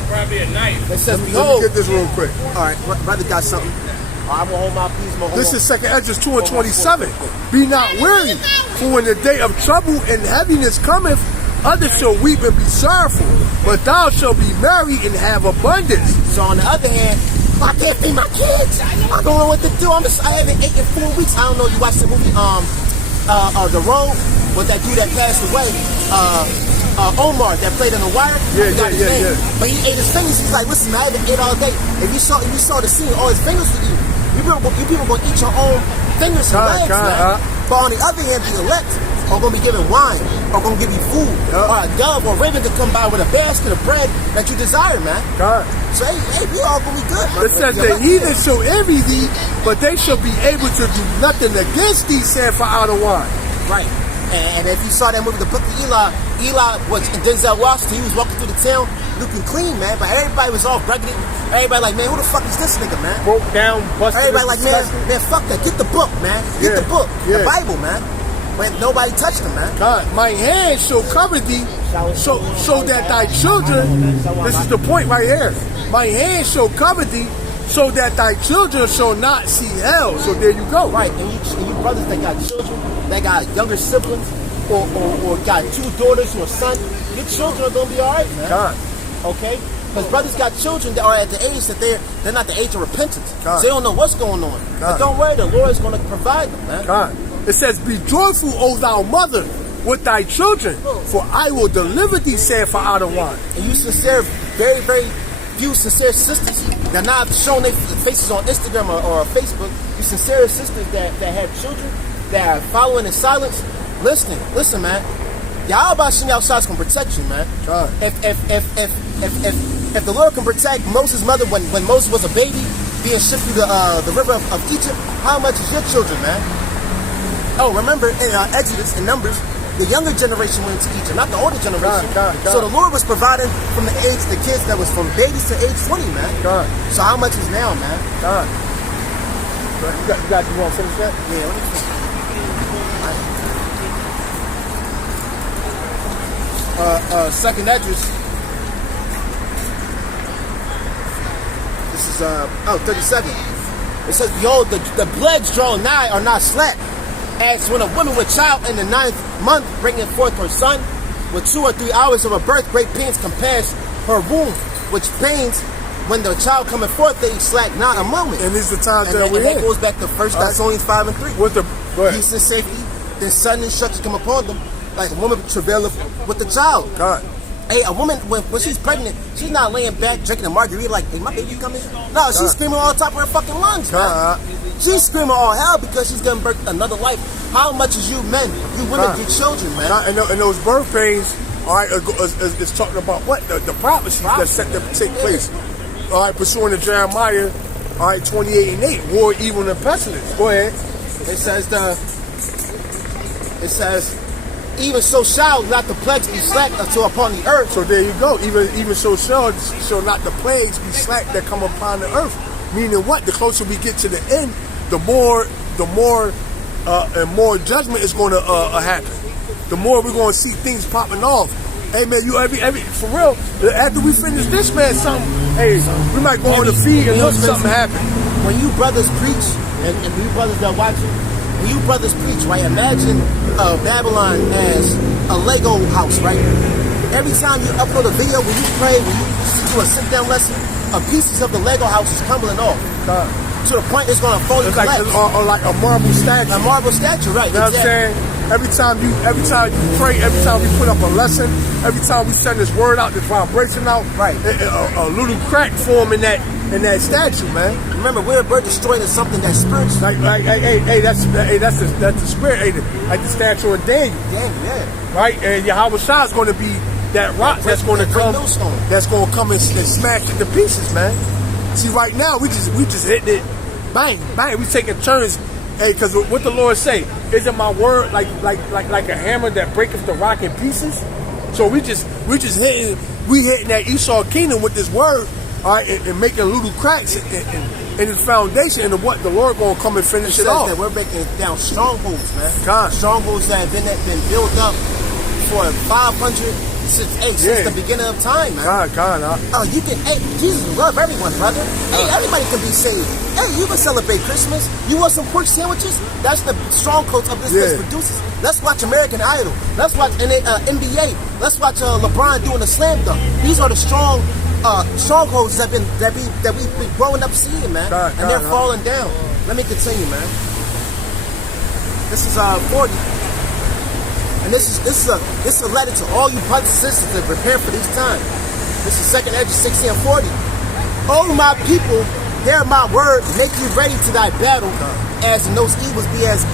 Probably a knife. It says, Let behold. me get this real quick. All right, brother got something. I'm going to hold my peace. This is 2 Esdras 2 and 27. Be not weary, for when the day of trouble and heaviness cometh, others shall weep and be sorrowful, but thou shalt be merry and have abundance. So on the other hand, I can't feed my kids. I don't know what to do. I haven't ate in 4 weeks. I don't know. You watched the movie The Road with that dude that passed away. Omar that played in The Wire. Yeah. But he ate his fingers. He's like, listen, man, I haven't ate all day. If you saw the scene, all his fingers were eaten. You people gonna eat your own fingers and legs, man. But on the other hand, the elect are gonna be given wine, or gonna give you food, or a dove or a raven to come by with a basket of bread that you desire, man. So hey, we all gonna be good. It says the heathen shall envy thee, but they shall be able to do nothing against thee, said for out of wine. Right. And if you saw that movie, The Book of Eli was in Denzel Washington. He was walking through the town looking clean, man. But everybody was all rugged. Everybody like, man, who the fuck is this nigga, man? Broke down, busted. Everybody like, man, fuck that. Get the book, man. Get the book. The Bible, man. But nobody touched him, man. My hand shall cover thee, so that thy children, this is the point right here. My hand shall cover thee, so that thy children shall not see hell. So there you go. Right, and you brothers that got children, that got younger siblings, or got 2 daughters or a son, your children are gonna be all right, man. God. Okay? Because brothers got children that are at the age that they're not the age of repentance. God. So they don't know what's going on. God. But don't worry, the Lord is gonna provide them, man. God. It says, be joyful, O thou mother, with thy children, for I will deliver thee, saith for out of wine. And you sincere, very, very few sincere sisters that now have shown their faces on Instagram or Facebook, you sincere sisters that have children that are following in silence, listen, man. Y'all about Shem Yahusha can protect you, man. God. If the Lord can protect Moses' mother when Moses was a baby being shipped through the river of Egypt, how much is your children, man? Oh, remember in Exodus and Numbers, the younger generation went to Egypt, not the older generation. God. So the Lord was providing from the age the kids that was from babies to age 20, man. God. So how much is now, man? God. You want to finish that? Yeah, let me finish. Second address. This is 37. It says, behold, the plagues draw nigh are not slack, as when a woman with child in the 9th month bringing forth her son, with 2 or 3 hours of her birth, great pains compass her womb, which pains when the child coming forth, they slack not a moment. And these are the times that we're and that in. goes back to 1 Thessalonians 5 and 3. Go ahead. Peace and safety, then sudden instructions come upon them, like a woman travaileth with the child. God. Hey, a woman, when she's pregnant, she's not laying back drinking a margarita like, hey, my baby coming. No, she's screaming all top of her fucking lungs, man. She's screaming all hell because she's gonna birth another life. How much is you men, you women, your children, man? And those birth pains, all right, is talking about what? The prophecies that set to take place. All right, pursuing to Jeremiah, all right, 28 and 8, war, evil, and pestilence. Go ahead. It says, even so shall not the plagues be slack until upon the earth. So there you go. Even so shall not the plagues be slack that come upon the earth. Meaning what? The closer we get to the end, the more and more judgment is going to happen. The more we're going to see things popping off. Hey man, you every for real. After we finish this, man, we might go on the feed and look something happen. When you brothers preach, and you brothers that watch it, when you brothers preach, right? Imagine Babylon as a Lego house, right? Every time you upload a video, when you pray, when you do a sit-down lesson, pieces of the Lego house is crumbling off. To the point it's going to fall and collapse. Or like a marble statue. A marble statue, right? You know what I'm saying? Every time you pray, every time we put up a lesson, every time we send this word out, this vibration out, right? A little crack form in that statue, man. Remember, we're destroying something that's spiritual. That's the spirit, like the statue of Daniel. Daniel, yeah. Right, and Yahweh Shah is going to be that rock that's going to come, and smash it to pieces, man. See, right now we just hitting it, bang, bang. We taking turns, hey, because what the Lord say, isn't my word like a hammer that breaketh the rock in pieces? So we just hitting that Esau kingdom with this word, all right, and making little cracks in its foundation, and what the Lord gonna come and finish it off. That we're breaking down strongholds, man. God. Strongholds that have been built up for 500. Since the beginning of time, man. Jesus love everyone, brother. Hey, everybody can be saved. Hey, you can celebrate Christmas. You want some pork sandwiches? That's the strongholds of this place produces. Let's watch American Idol. Let's watch NBA. Let's watch LeBron doing a slam dunk. These are the strongholds that we've been growing up seeing, man. And they're falling down. Let me continue, man. This is 40. And this is a letter to all you brothers and sisters that prepare for these times. This is 2nd Edge 60 and 40. Oh my people, hear my word, make you ready to thy battle, as in those evils be as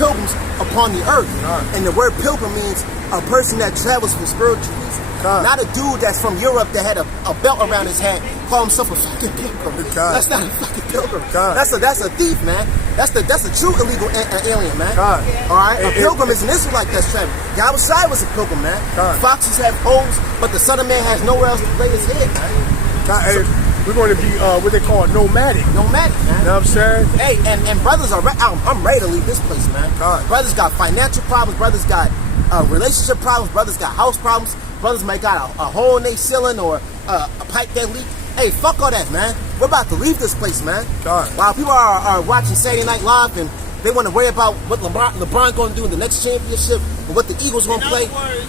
pilgrims upon the earth. And the word pilgrim means a person that travels for spiritual reasons. Not a dude that's from Europe that had a belt around his head, call himself a fucking pilgrim. That's not a fucking pilgrim. That's a thief, man. That's a true illegal alien, man. All right, a pilgrim is an Israelite that's traveling. Yahweh Shai was a pilgrim, man. Foxes have holes, but the Son of Man has nowhere else to lay his head, man. We're going to be what they call nomadic. Nomadic, man. You know what I'm saying? Hey, and brothers are I'm ready to leave this place, man. Brothers got financial problems. Brothers got relationship problems. Brothers got house problems. Brothers might got a hole in their ceiling or a pipe that leak. Hey, fuck all that, man. We're about to leave this place, man. God. While people are watching Saturday Night Live and they want to worry about what LeBron going to do in the next championship and what the Eagles going to play. In other words,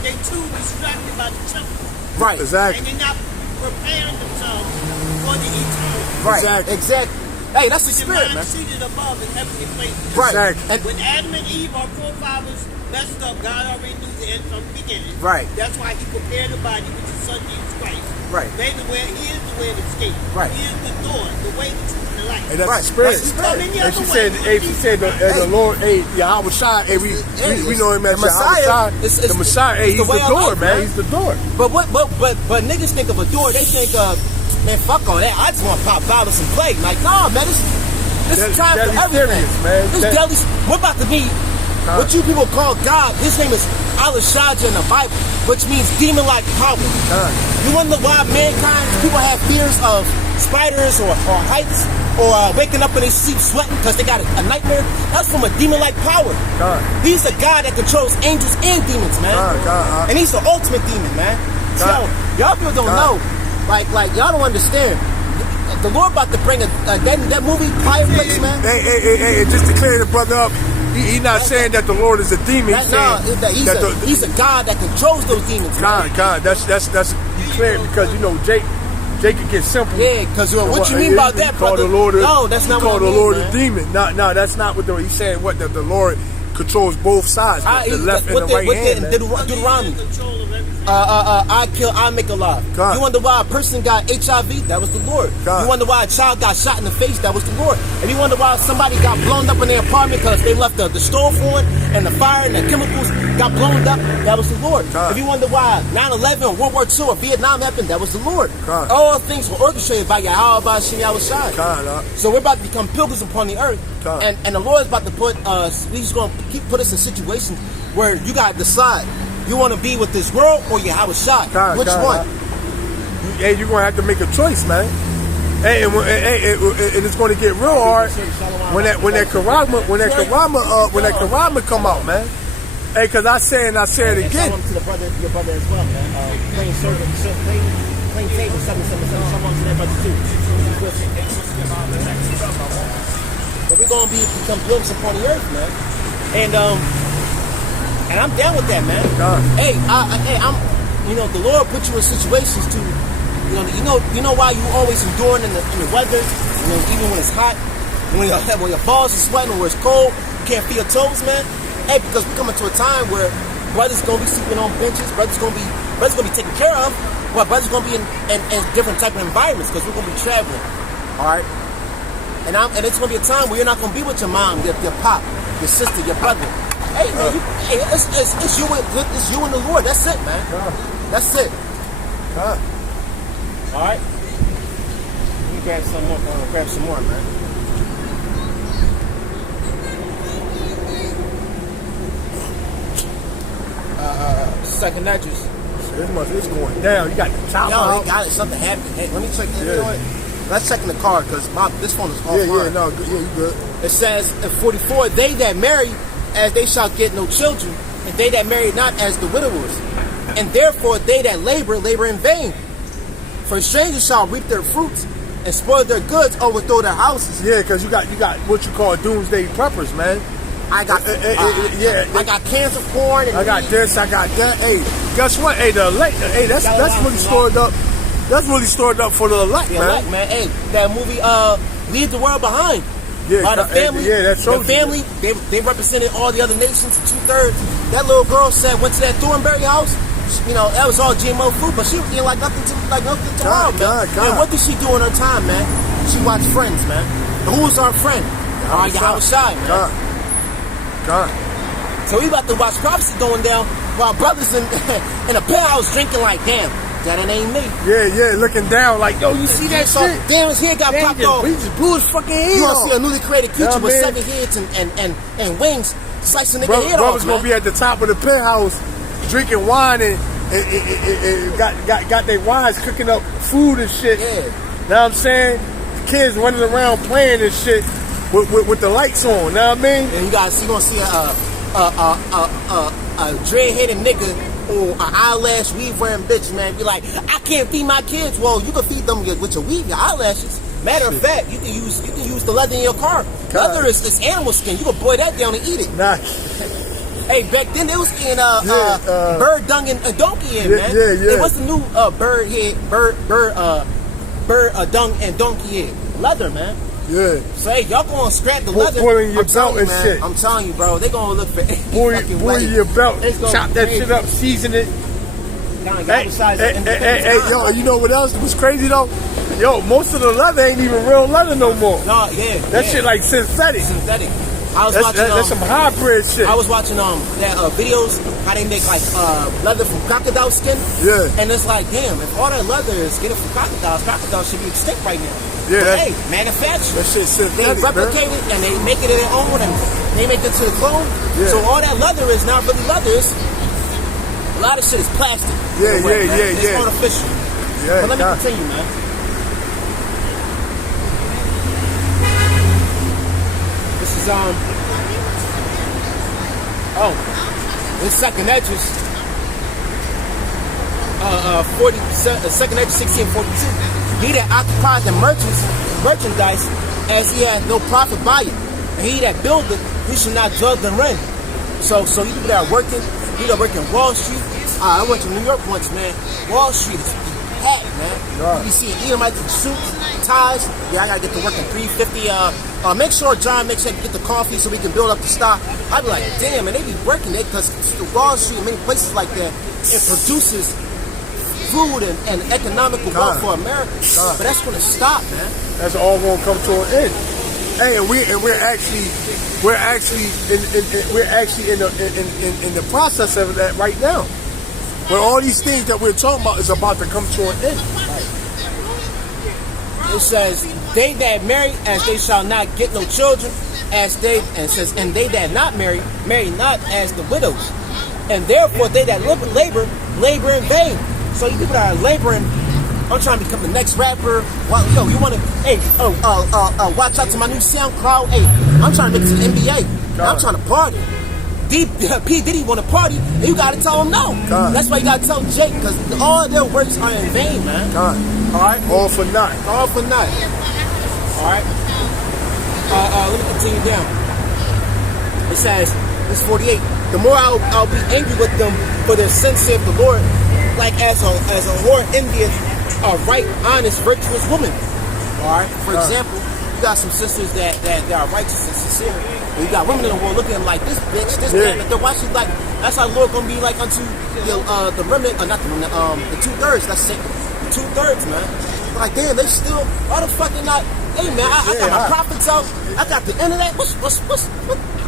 they too distracted by the temple. Right. Exactly. And they're not preparing themselves for the eternal. Right. Exactly. Hey, that's the With spirit, the man. mind seated above in heavenly places. Right. Exactly. And When Adam and Eve, our forefathers, messed up, God already knew the end from the beginning. Right. That's why He prepared the body with His Son Jesus Christ. Right. He is the way of escape. Right. He is the door, the way, the truth, and the life. And that's Right. the spirit. That's the spirit. Come any And other she way, said, she said, the Lord, hey, Yahweh Shai, hey, we know him as the Messiah. Yahweh Shai, It's the Messiah. Hey, it's he's the the way of door, life, man. man. He's the door. But niggas think of a door, they think of, man, fuck all that. I just want to pop bottles and play. Like, nah, man, this is time for Deadly everything. serious, man. This deadly. We're about to meet what you people call God. His name is Alashadja in the Bible, which means demon-like power. You wonder why mankind, people have fears of spiders or heights or waking up in their sleep sweating because they got a nightmare? That's from a demon-like power. He's the God that controls angels and demons, man. And he's the ultimate demon, man. So, y'all people don't know. Like y'all don't understand. The Lord about to bring that movie Fireplace, man. Hey, just to clear the brother up, he's not saying that the Lord is a demon. He's a God that controls those demons. God, that's clear because you know Jake can get simple. Yeah, because what you mean about that, brother? No, that's not what I mean. Call the Lord a demon. No, that's not what he's saying. What the Lord controls both sides, the left and the right hand. Deuteronomy. I make alive. God. You wonder why a person got HIV? That was the Lord. God. You wonder why a child got shot in the face? That was the Lord. And you wonder why somebody got blown up in their apartment because they left the stove on and the fire and the chemicals got blown up? That was the Lord. God. If you wonder why 9/11 or World War II or Vietnam happened, that was the Lord. God. All things were orchestrated by Yahweh Bashim Yahushai. So we're about to become pilgrims upon the earth. And the Lord is about to put us, He's going to put us in situations where you got to decide. You want to be with this world or Yahweh Shai? Which one? Hey, you're going to have to make a choice, man. Hey, and it's going to get real hard when that Karama come out, man. Hey, because I say it again. Someone to your brother as well, man. Plain table, 777. Someone to that brother too. But we're going to become pilgrims upon the earth, man. And I'm down with that, man. Hey, I'm. The Lord put you in situations to, you know why you always enduring in the weather, even when it's hot, when your balls are sweating or it's cold, you can't feel your toes, man. Hey, because we're coming to a time where brothers gonna be sleeping on benches, brothers gonna be taken care of, but brothers gonna be in different type of environments because we're gonna be traveling. All right, and it's gonna be a time where you're not gonna be with your mom, your pop, your sister, your brother. Hey, man, it's you and the Lord. That's it, man. That's it. All right. Let me grab some more. Grab some more, man. Second address. It's going down. You got the top. Yo, they got it. Something happened. Hey, let me check. You know what? Let's check in the car because this phone is offline. You good. It says in 44, they that marry as they shall get no children, and they that marry not as the widowers. And therefore they that labor in vain. For strangers shall reap their fruits, and spoil their goods, overthrow their houses. Yeah, because you got what you call doomsday preppers, man. I got I got cans of corn. And I got this. I got that. Hey, guess what? Hey, that's really stored up. That's really stored up for the elect, man. Hey, that movie, Leave the World Behind. Yeah, the family. That's the family. They represented all the other nations. 2/3. That little girl went to that Thornberry house. That was all GMO food, but she was eating like nothing tomorrow, man. And what did she do in her time, man? She watched Friends, man. And who was our friend? Yahweh Shai, man. God. So we about to watch prophecy going down while brothers in a penthouse drinking like, damn, that ain't me. Yeah, looking down like, yo, you see that shit? Damn, his head got popped off. He just blew his fucking head You off. gonna see a newly created creature with 7 heads and wings slicing nigga head off, Brothers gonna be at the top of the penthouse drinking wine and got their wives cooking up food and shit. Yeah. Know what I'm saying? Kids running around playing and shit with the lights on. Know what I mean? And you gonna see a dread-headed nigga or an eyelash weave wearing bitch, man, be like, I can't feed my kids. Well, you can feed them with your weave, your eyelashes. Matter of fact, you can use the leather in your car. God. Leather is animal skin. You can boil that down and eat it. Nah. Hey, back then they was eating bird dung and donkey head, man. Yeah. Hey, what's the new bird dung and donkey head? Leather, man. Yeah. So hey, y'all gonna scrap the leather. Boiling your I'm telling belt you, and man, shit. I'm telling you, bro. They gonna look for Boil your belt. Chop that shit up, season it. Hey, yo, you know what else was crazy though? Yo, most of the leather ain't even real leather no more. No, that shit like synthetic. I was watching that's some hybrid shit. I was watching that videos how they make like leather from crocodile skin. Yeah. And it's like, damn, if all that leather is getting from crocodiles should be extinct right now. Yeah. But hey, manufacture. That shit They synthetic, replicate it and they make it their own and they make it to the clone. Yeah. So all that leather is not really leather. A lot of shit is plastic. Yeah. It's artificial. Yeah. But let me continue, man. This is this second entrance. Second entrance 1642. He that occupies the merchandise as he has no profit by it, and he that buildeth, he should not dwell therein. So you people that are working, you that work in Wall Street. I went to New York once, man. Wall Street is packed, man. Yeah. You see Edomites in suits, ties. Yeah, I gotta get to work at 3:50. Make sure John makes sure to get the coffee so we can build up the stock. I'd be like, damn, and they be working it because the Wall Street and many places like that, it produces food and economical wealth for America. But that's gonna stop, man. That's all gonna come to an end. Hey, and we're actually in the process of that right now. Where all these things that we're talking about is about to come to an end. It says, they that marry as they shall not get no children, and they that not marry not as the widows. And therefore they that labor in vain. So you people that are laboring, I'm trying to become the next rapper. Well, yo, you wanna watch out to my new SoundCloud. Hey, I'm trying to make it to the NBA. I'm trying to party. P. Diddy want to party, and you gotta tell him no. That's why you gotta tell Jake, because all their works are in vain, man. All right? All for naught. All for naught. All right? Let me continue down. It says, it's 48. The more I'll be angry with them for their sin, saith the Lord, like as a whore envieth a right, honest, virtuous woman. All right? For example, you got some sisters that are righteous and sincere. You got women in the world looking at them like this bitch, this man. Why she like? That's how the Lord gonna be like unto the remnant, not the remnant, the 2/3. That's it, 2/3, man. Like damn, they still why the fuck they not? Hey man, I got my prophets out. I got the internet. What?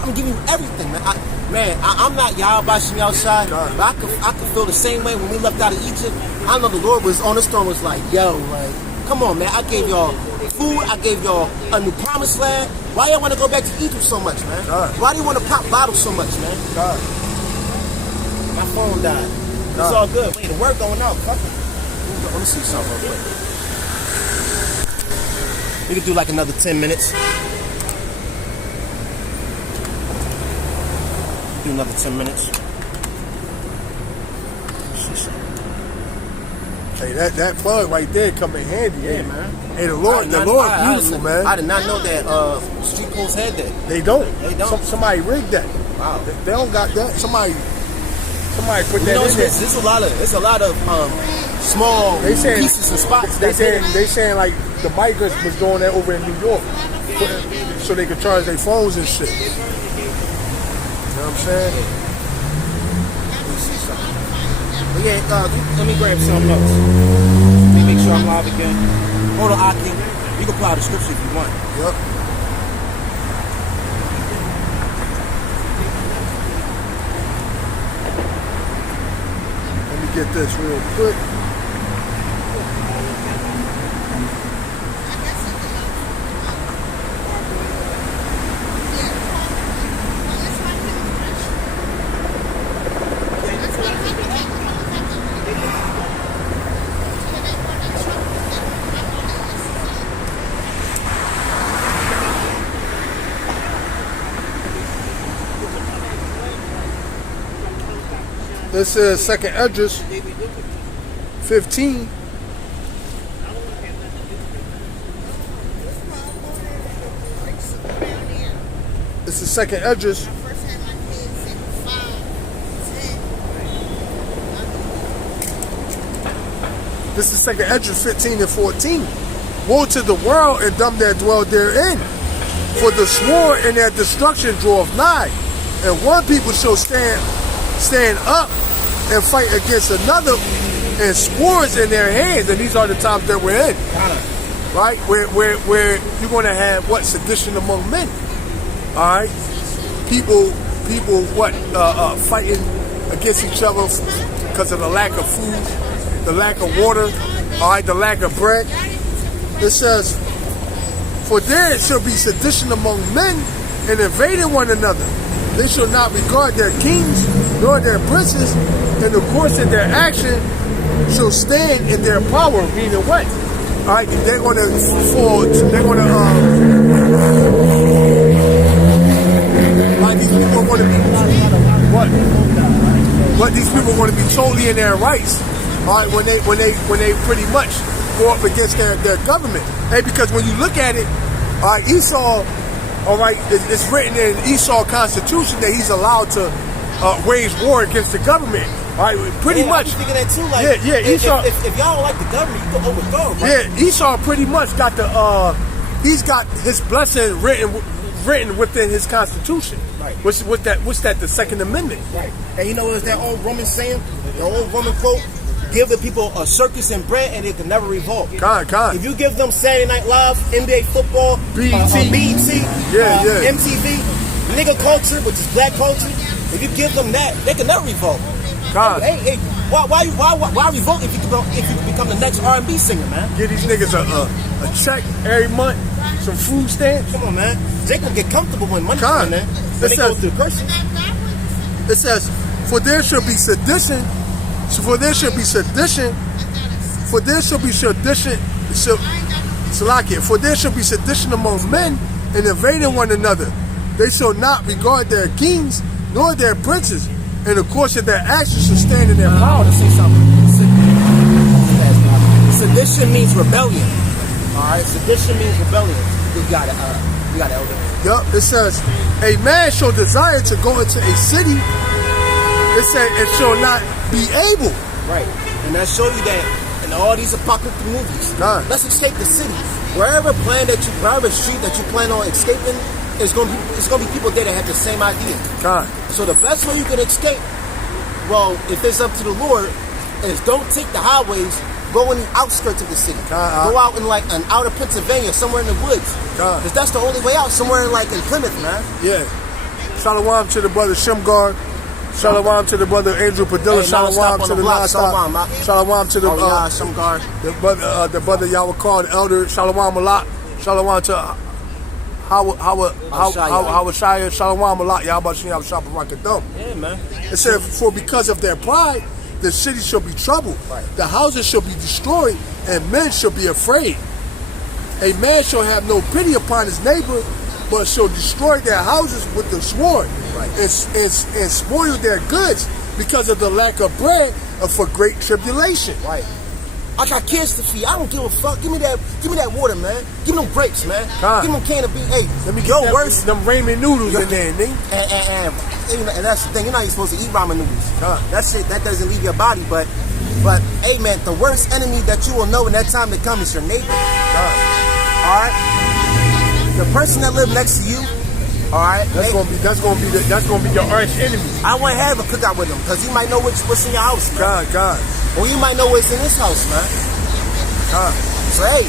I'm giving you everything, man. I'm not y'all bashing outside, but I could feel the same way when we left out of Egypt. I know the Lord was on the throne, was like, yo, like, come on, man. I gave y'all food. I gave y'all a new promised land. Why y'all want to go back to Egypt so much, man? Why do you want to pop bottles so much, man? My phone died. It's all good. Wait, the word going out. Fuck it. Let me see something real quick. We could do like another 10 minutes. Do another 10 minutes. Hey, that plug right there come in handy, yeah, man. Hey, the Lord beautiful, man. I did not know that street poles had that. They don't. Somebody rigged that. Wow. They don't got that. Somebody put that in there. There's a lot of small pieces and spots. They saying like the bikers was doing that over in New York, so they could charge their phones and shit. You know what I'm saying? Let me see something. But yeah, let me grab something else. Let me make sure I'm live again. Hold on, Aki. You can apply the scripture if you want. Yep. Let me get this real quick. This is second Esdras, They be looking for 15. I don't want to have nothing to do with it. This is second Esdras, this is second Esdras 15 and 14. Woe to the world and them that dwell therein, for the sword and their destruction draweth nigh, and one people shall stand up and fight against another, and swords in their hands. And these are the times that we're in, right? Where you're going to have what? Sedition among men. All right, people what? Fighting against each other because of the lack of food, the lack of water, all right, the lack of bread. It says, for there shall be sedition among men and invading one another. They shall not regard their kings nor their princes, and the course of their action shall stand in their power. Meaning what? All right, they're going to fall. They're going to like these people are going to be what these people are going to be totally in their rights. All right, when they pretty much go up against their government. Hey, because when you look at it, all right, Esau, all right, it's written in Esau's constitution that he's allowed to wage war against the government. All right, pretty much. I'm thinking that too. Like, Esau. If y'all don't like the government, you can overthrow them, right? Yeah, Esau pretty much got he's got his blessing written within his constitution. Right. What's that? The Second Amendment. Right. And you know what's that old Roman saying? The old Roman quote: "Give the people a circus and bread, and they can never revolt." Con. If you give them Saturday Night Live, NBA football, BET, MTV, nigga culture, which is black culture, if you give them that, they can never revolt. Con. Hey, why revolt if you become the next R&B singer, man? Give these niggas a check every month, some food stamps. Come on, man. They gonna get comfortable when money Con. comes in there. When they go through the person. It says, for there shall be sedition. For there shall be sedition. For there shall be sedition. For there shall be sedition among men and invading one another. They shall not regard their kings nor their princes, and the course of their actions shall stand in their power. I want to say something. Sedition means rebellion. All right, sedition means rebellion. You got it, Elder. Yup. It says, a man shall desire to go into a city. It said, it shall not be able. Right. And that show you that in all these apocalyptic movies, let's escape the city. Wherever street that you plan on escaping, it's gonna be people there that have the same idea. So the best way you can escape, well, if it's up to the Lord, is don't take the highways, go in the outskirts of the city. Go out in like an outer Pennsylvania, somewhere in the woods. Because that's the only way out, somewhere in Plymouth, man. Yeah. Shalom to the brother Shimgar. Shalom to the brother Andrew Padilla. Hey, Shalom to the non-stop. Shalom to the brother Yahweh called Elder. Shalom Malak. Shalom to Howard Shire. Shalom Malak. Yahweh Shalom Barakadum. Yeah, man. It said, for because of their pride, the city shall be troubled. Right. The houses shall be destroyed, and men shall be afraid. A man shall have no pity upon his neighbor, but shall destroy their houses with the sword, and spoil their goods because of the lack of bread and for great tribulation. Right. I got kids to feed. I don't give a fuck. Give me that water, man. Give me them grapes, man. Give me them can of beef. Hey, let me get worse. Them ramen noodles in there, nigga. And that's the thing. You're not even supposed to eat ramen noodles. That shit, that doesn't leave your body. But hey, man, the worst enemy that you will know in that time to come is your neighbor. All right. The person that lives next to you. All right. That's gonna be your arch enemy. I won't have a cookout with him because he might know what's in your house, man. God. Or you might know what's in his house, man. So hey,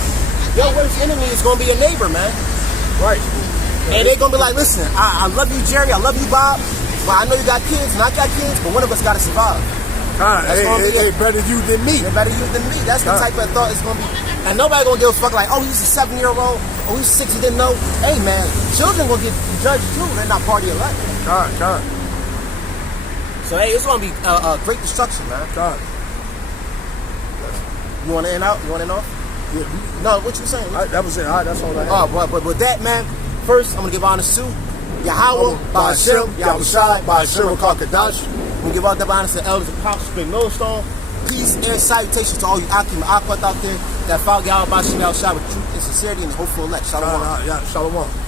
your worst enemy is gonna be your neighbor, man. Right. And they're gonna be like, listen, I love you, Jerry. I love you, Bob. But I know you got kids, and I got kids. But one of us gotta survive. Hey, better you than me. Better you than me. That's the type of thought it's gonna be. And nobody gonna give a fuck like, oh, he's a 7-year-old. Oh, he's 6. He didn't know. Hey, man, children gonna get judged too. They're not part of your life. So hey, it's gonna be great destruction, man. You want to end out? You want to end off? Yeah. No, what you saying? That was it. That's all I had. But with that, man, first I'm gonna give honors to Yahweh, Ba'Ashem, Yahushai, Ba'Ashem, Kakadash. We give all the honors to the elders of Pop Spring Millstone. Peace and salutations to all you Akim and Aquat out there that follow y'all about Shemal Shah with truth and sincerity and the hopeful elect. Shalom. Yeah, shalom.